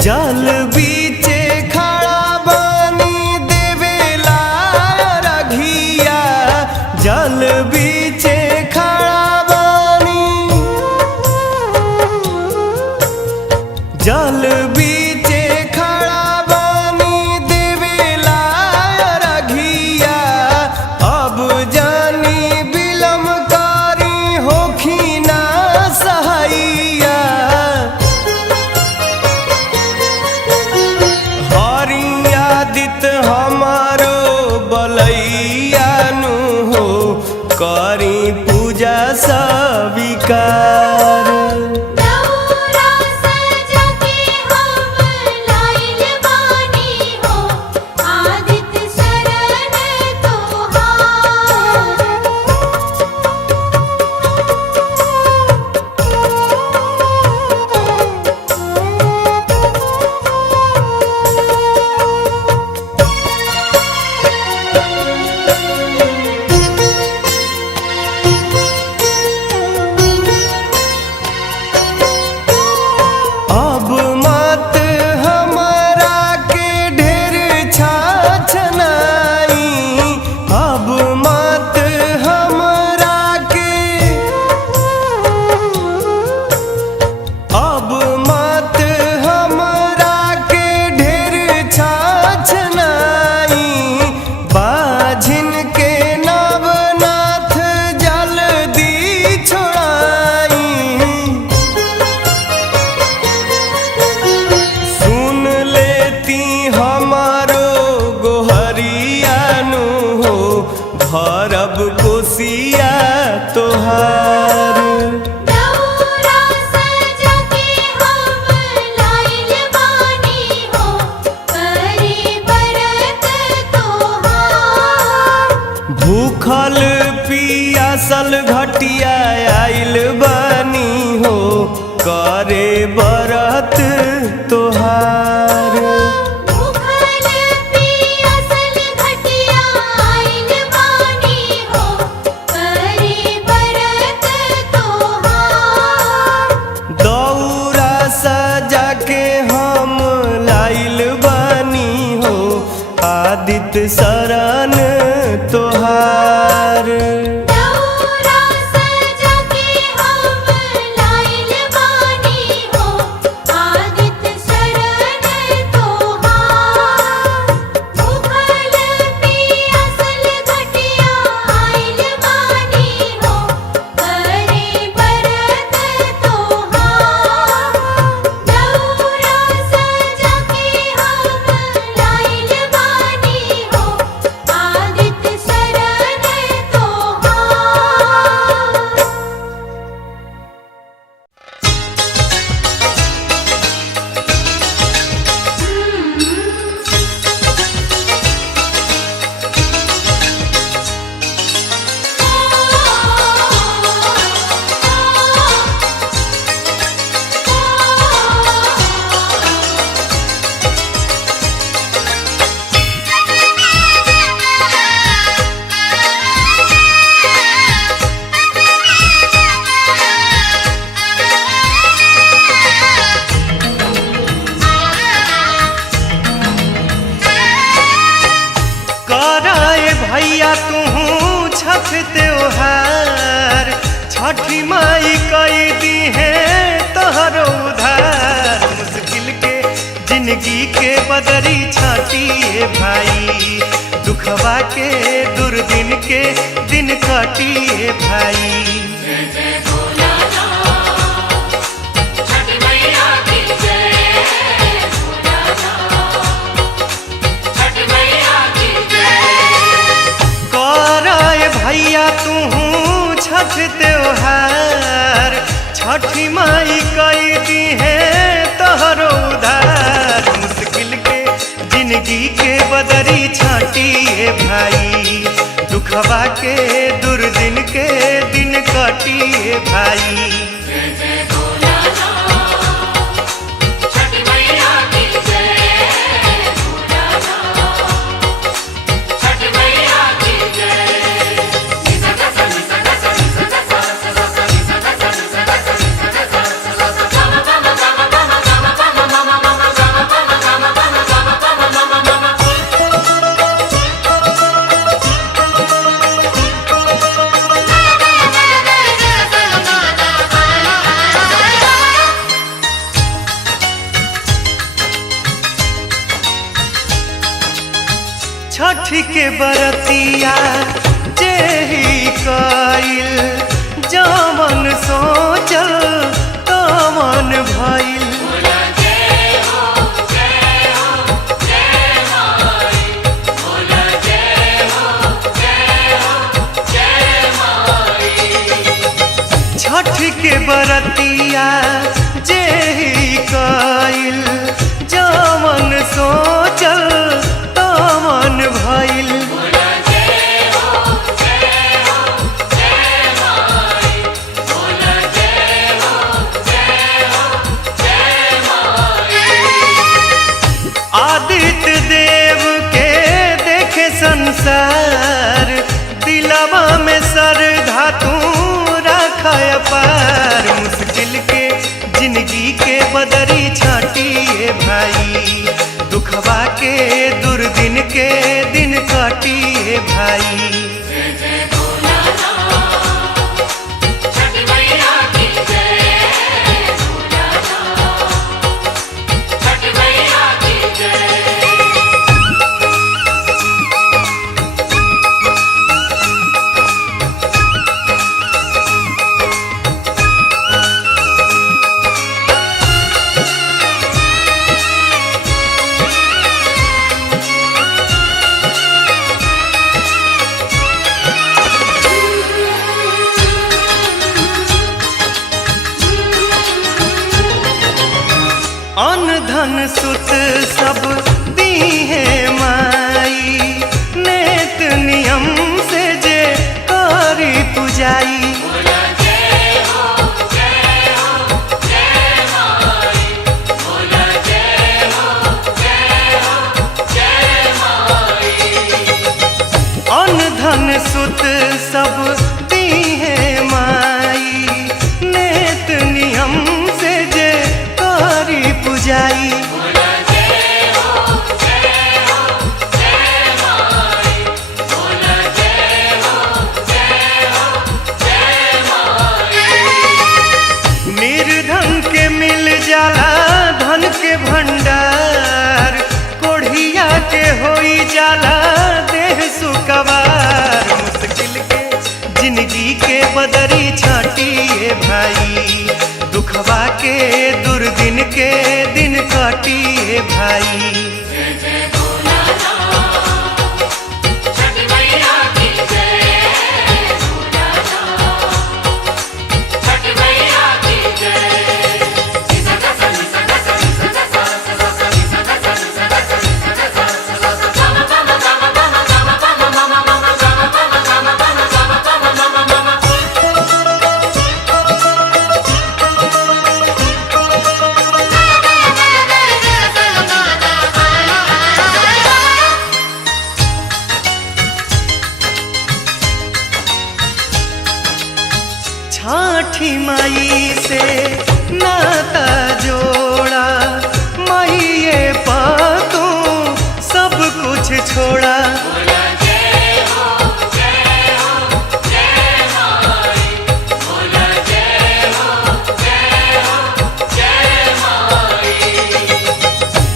जल बीचे खड़ा बानी देवेला रघिया जल बीचे खड़ा बानी जल बीचे खड़ा बानी देवेला रघिया अब जानी बिलम कारी होखी ना सहैया हरियादित हमारो बलैया भरब कोसिया तोहार। दौरा सजा के हम लाइल बानी हो, करी बरत तोहार। भूखल पियासल घटिया आइल बानी हो, करे बरत तोहार। भूखल पियासल घटिया आइल बानी हो, करी बरत तोहार। दौरा सजा के हम लाइल बानी हो, आदित्य शरण तोहार। दौरा सजा के हम लाइल बानी हो, आदित्य शरण तोहार। भूखल पियासल घटिया आइल बानी हो, करे बरत तोहार। दौरा सजा के हम लाइल बानी हो, आदित्य शरण तोहार। कराए भैया तू छठ त्योहार, छठी माई कई दी है तोहरो उधार। मुश्किल के जिंदगी के बदरी छाटिए भाई, दुखवा के दुर्दिन के दिन काटिए भाई। छठी मैया की जय, छठी मैया की जय। कराए भैया तू छठ त्योहार, छठी माई कई दी है तोहरो उधार। मुश्किल के जिंदगी के बदरी छाटिए भाई, दुखवा के दुर्दिन के दिन काटिए भाई। छठी मैया की जय, छठी मैया की जय। छठ के बरतिया जेही कइल, जमन सोचल तमन भइल। छठ के बरतिया जेही कइल, जमन सोचल तमन भइल। आदित्य देव के देखे संसार, दिलवा में श्रद्धा तू रख पार। मुश्किल के जिंदगी के बदरी छाटिए भाई, दुखवा के दुर्दिन के दिन काटिए भाई। छठी मैया की जय, छठी मैया की जय। सुत सब दी है माई, नेत नियम से जे करी पुजाई। अन्न धन सुत सब दी है माई, नेत नियम से जे करी पुजाई। निर्धन के मिल जाला धन के भंडार, कोढ़िया के होई जाला देह सुकवार। मुश्किल के जिंदगी के बदरी छाटिए भाई, दुखवा के दुर्दिन के दिन काटिए भाई। छाठी माई से नाता जोड़ा, माइये पातू सब कुछ छोड़ा।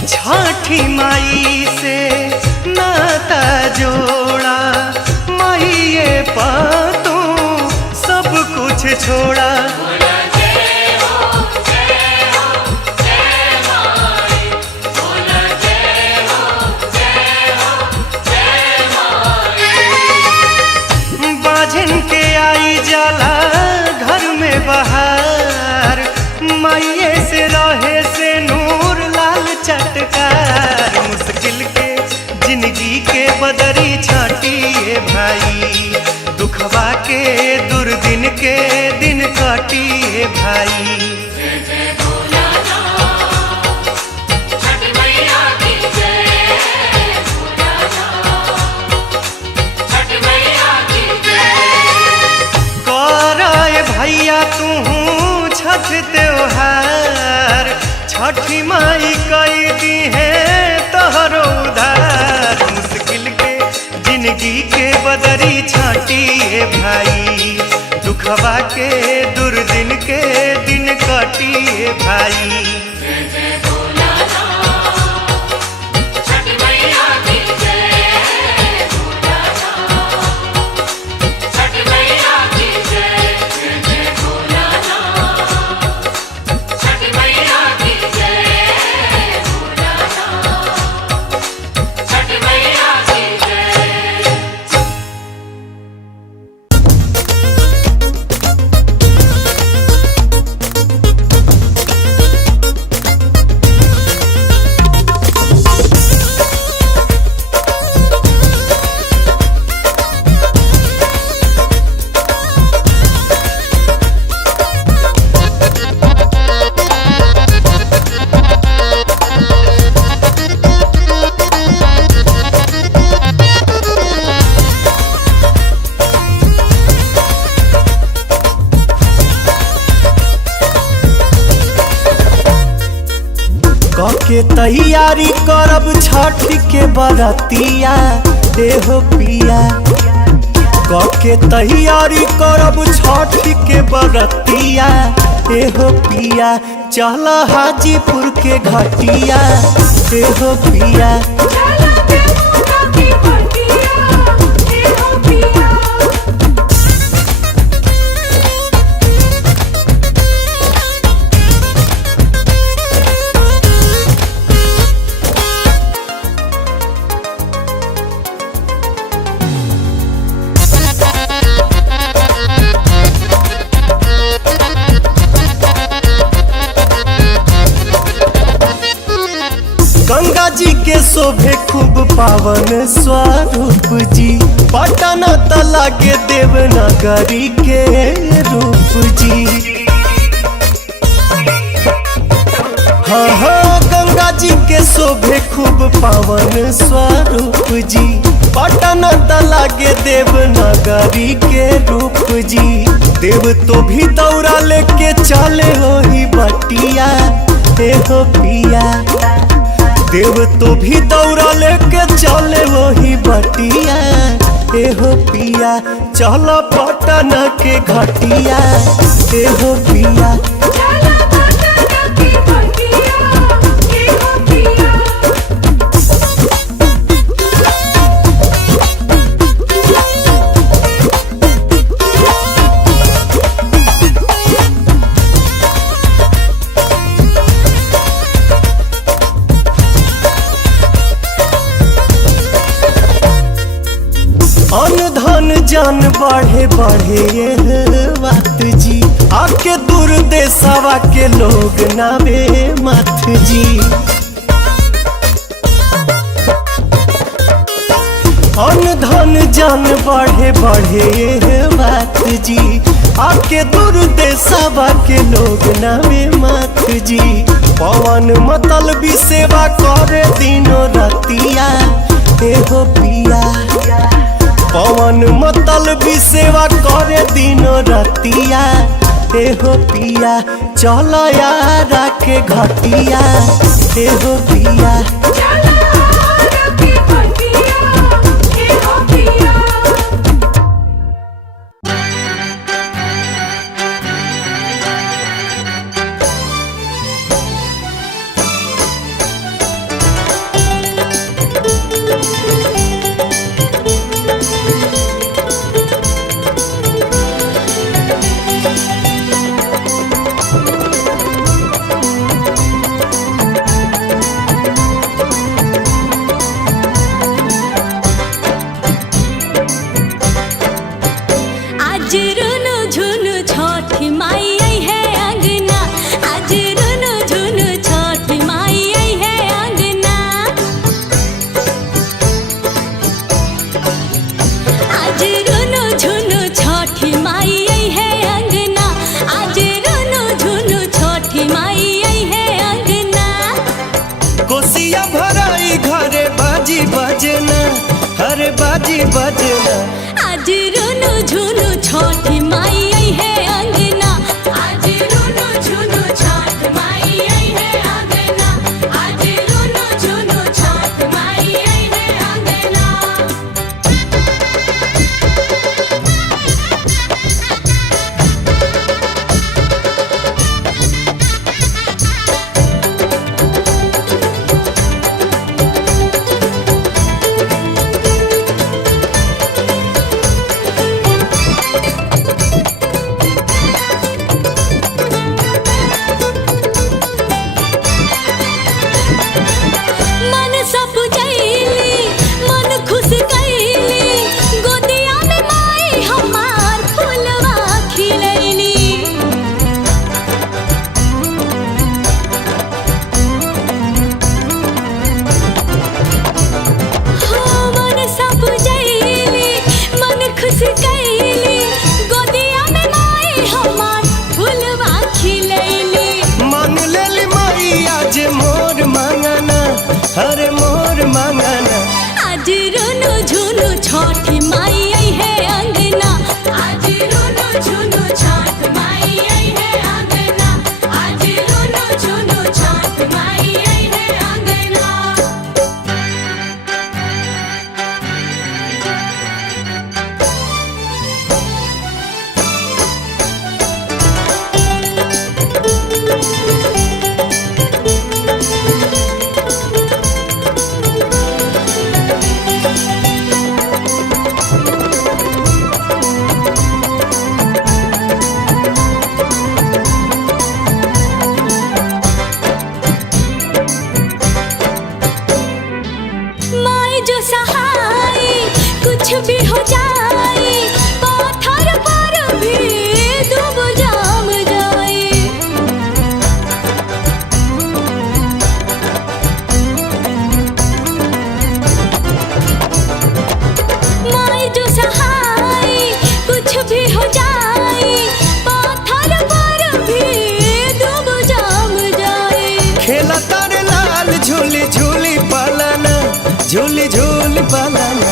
छाठी माई से नाता जोड़ा, माइये पातू सब कुछ छोड़ा। बाझन के आई जाला घर में बहार, माइये से रहे से नूर लाल चटकार। मुश्किल के जिंदगी के बदरी छाटिए भाई, दुखवा के दुर्दिन के दिन काटिए भाई। कराए भैया तू छठ त्योहार, छठी माई कई दी है तोहरो उधार। मुश्किल के जिंदगी के बदरी छाटिए भाई, दुखवा के दुर्दिन के दिन काटिए भाई। के तैयारी करब छठ के बरतिया देहो पिया, के तैयारी करब छठ के बरतिया देहो पिया। चल हाजीपुर के घटिया देहो पिया। शोभे खूब पावन स्वरूप जी, पटना तला के देवनागरी के रूप जी। हाँ हाँ गंगा जी के शोभे खूब पावन स्वरूप जी, पटना तला के देवनागरी के रूप जी। देव तो भी दौरा लेके चले हो ही बटिया हे हो पिया, देव तो भी दौरा लेके चले हो ही बटिया हे हो पिया। चलो पटना के घटिया हे हो पिया। चला पटना की घटिया हे हो पिया। अन धन जान बढ़े बढ़े ये बात जी, आके दूर देशवा के लोग नावे मत जी। अन धन जान बढ़े बढ़े ये बात जी, आके दूर देशवा के लोग नावे मत जी। पवन मतलबी सेवा करे दिनों रतिया हे हो पिया, पवन मतलबी सेवा करे दिनों रतिया हे हो पिया। चलो यारा के घटिया हे हो पिया। चला पटना की घटिया हे हो पिया। आज रुनु झुनु छठी माई आई है अंगना, आज रुनु झुनु छठी माई आई है अंगना। आज रुनु झुनु छठी माई आई है अंगना, आज रुनु झुनु छठी माई आई है अंगना। कोसिया भराई घरे बाजी बजना, हरे बाजी बजना। आज रुनु झुनु छठी माई आई है अंगना, आज रुनु झुनु छठ माई आई है अंगना, आज रुनु झुनु छठ माई आई है अंगना। झूल झूल पालाना।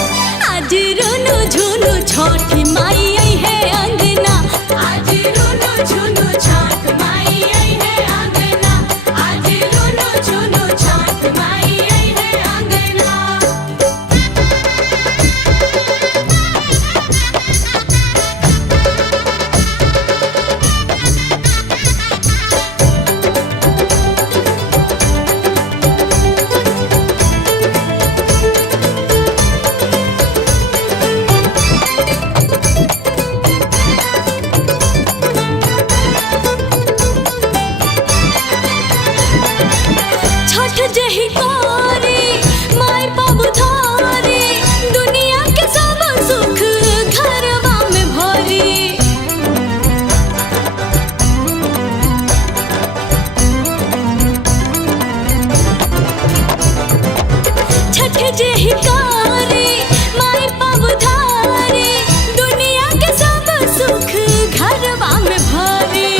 आज रुनु झुनु छठी माई आई है अंगना। आज रुनु झुनु छठ माई आई है अंगना। आज रुनु झुनु छठ माई आई है अंगना। छठ जही कोरी माय बाबू धारी, दुनिया के सब सुख घरवा में भरी। छठ जही कोरी माय बाबू धारी, दुनिया के सब सुख घरवा में भरी।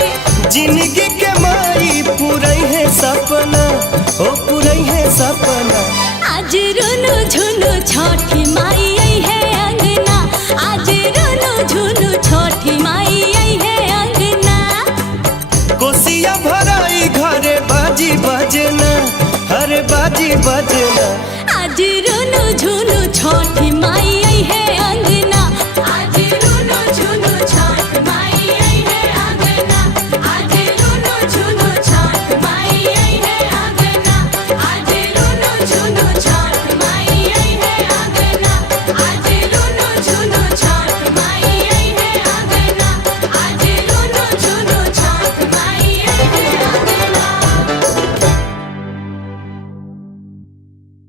जिंदगी के माई पूरई है सपना, ओ पूरई है सपना। आज रुनु झुनु छठी माई आई है अंगना। आज रुनु झुनु छठी माई आई है अंगना। कोसिया भराई घरे बाजी बजना, अरे बाजी बजना। आज रुनु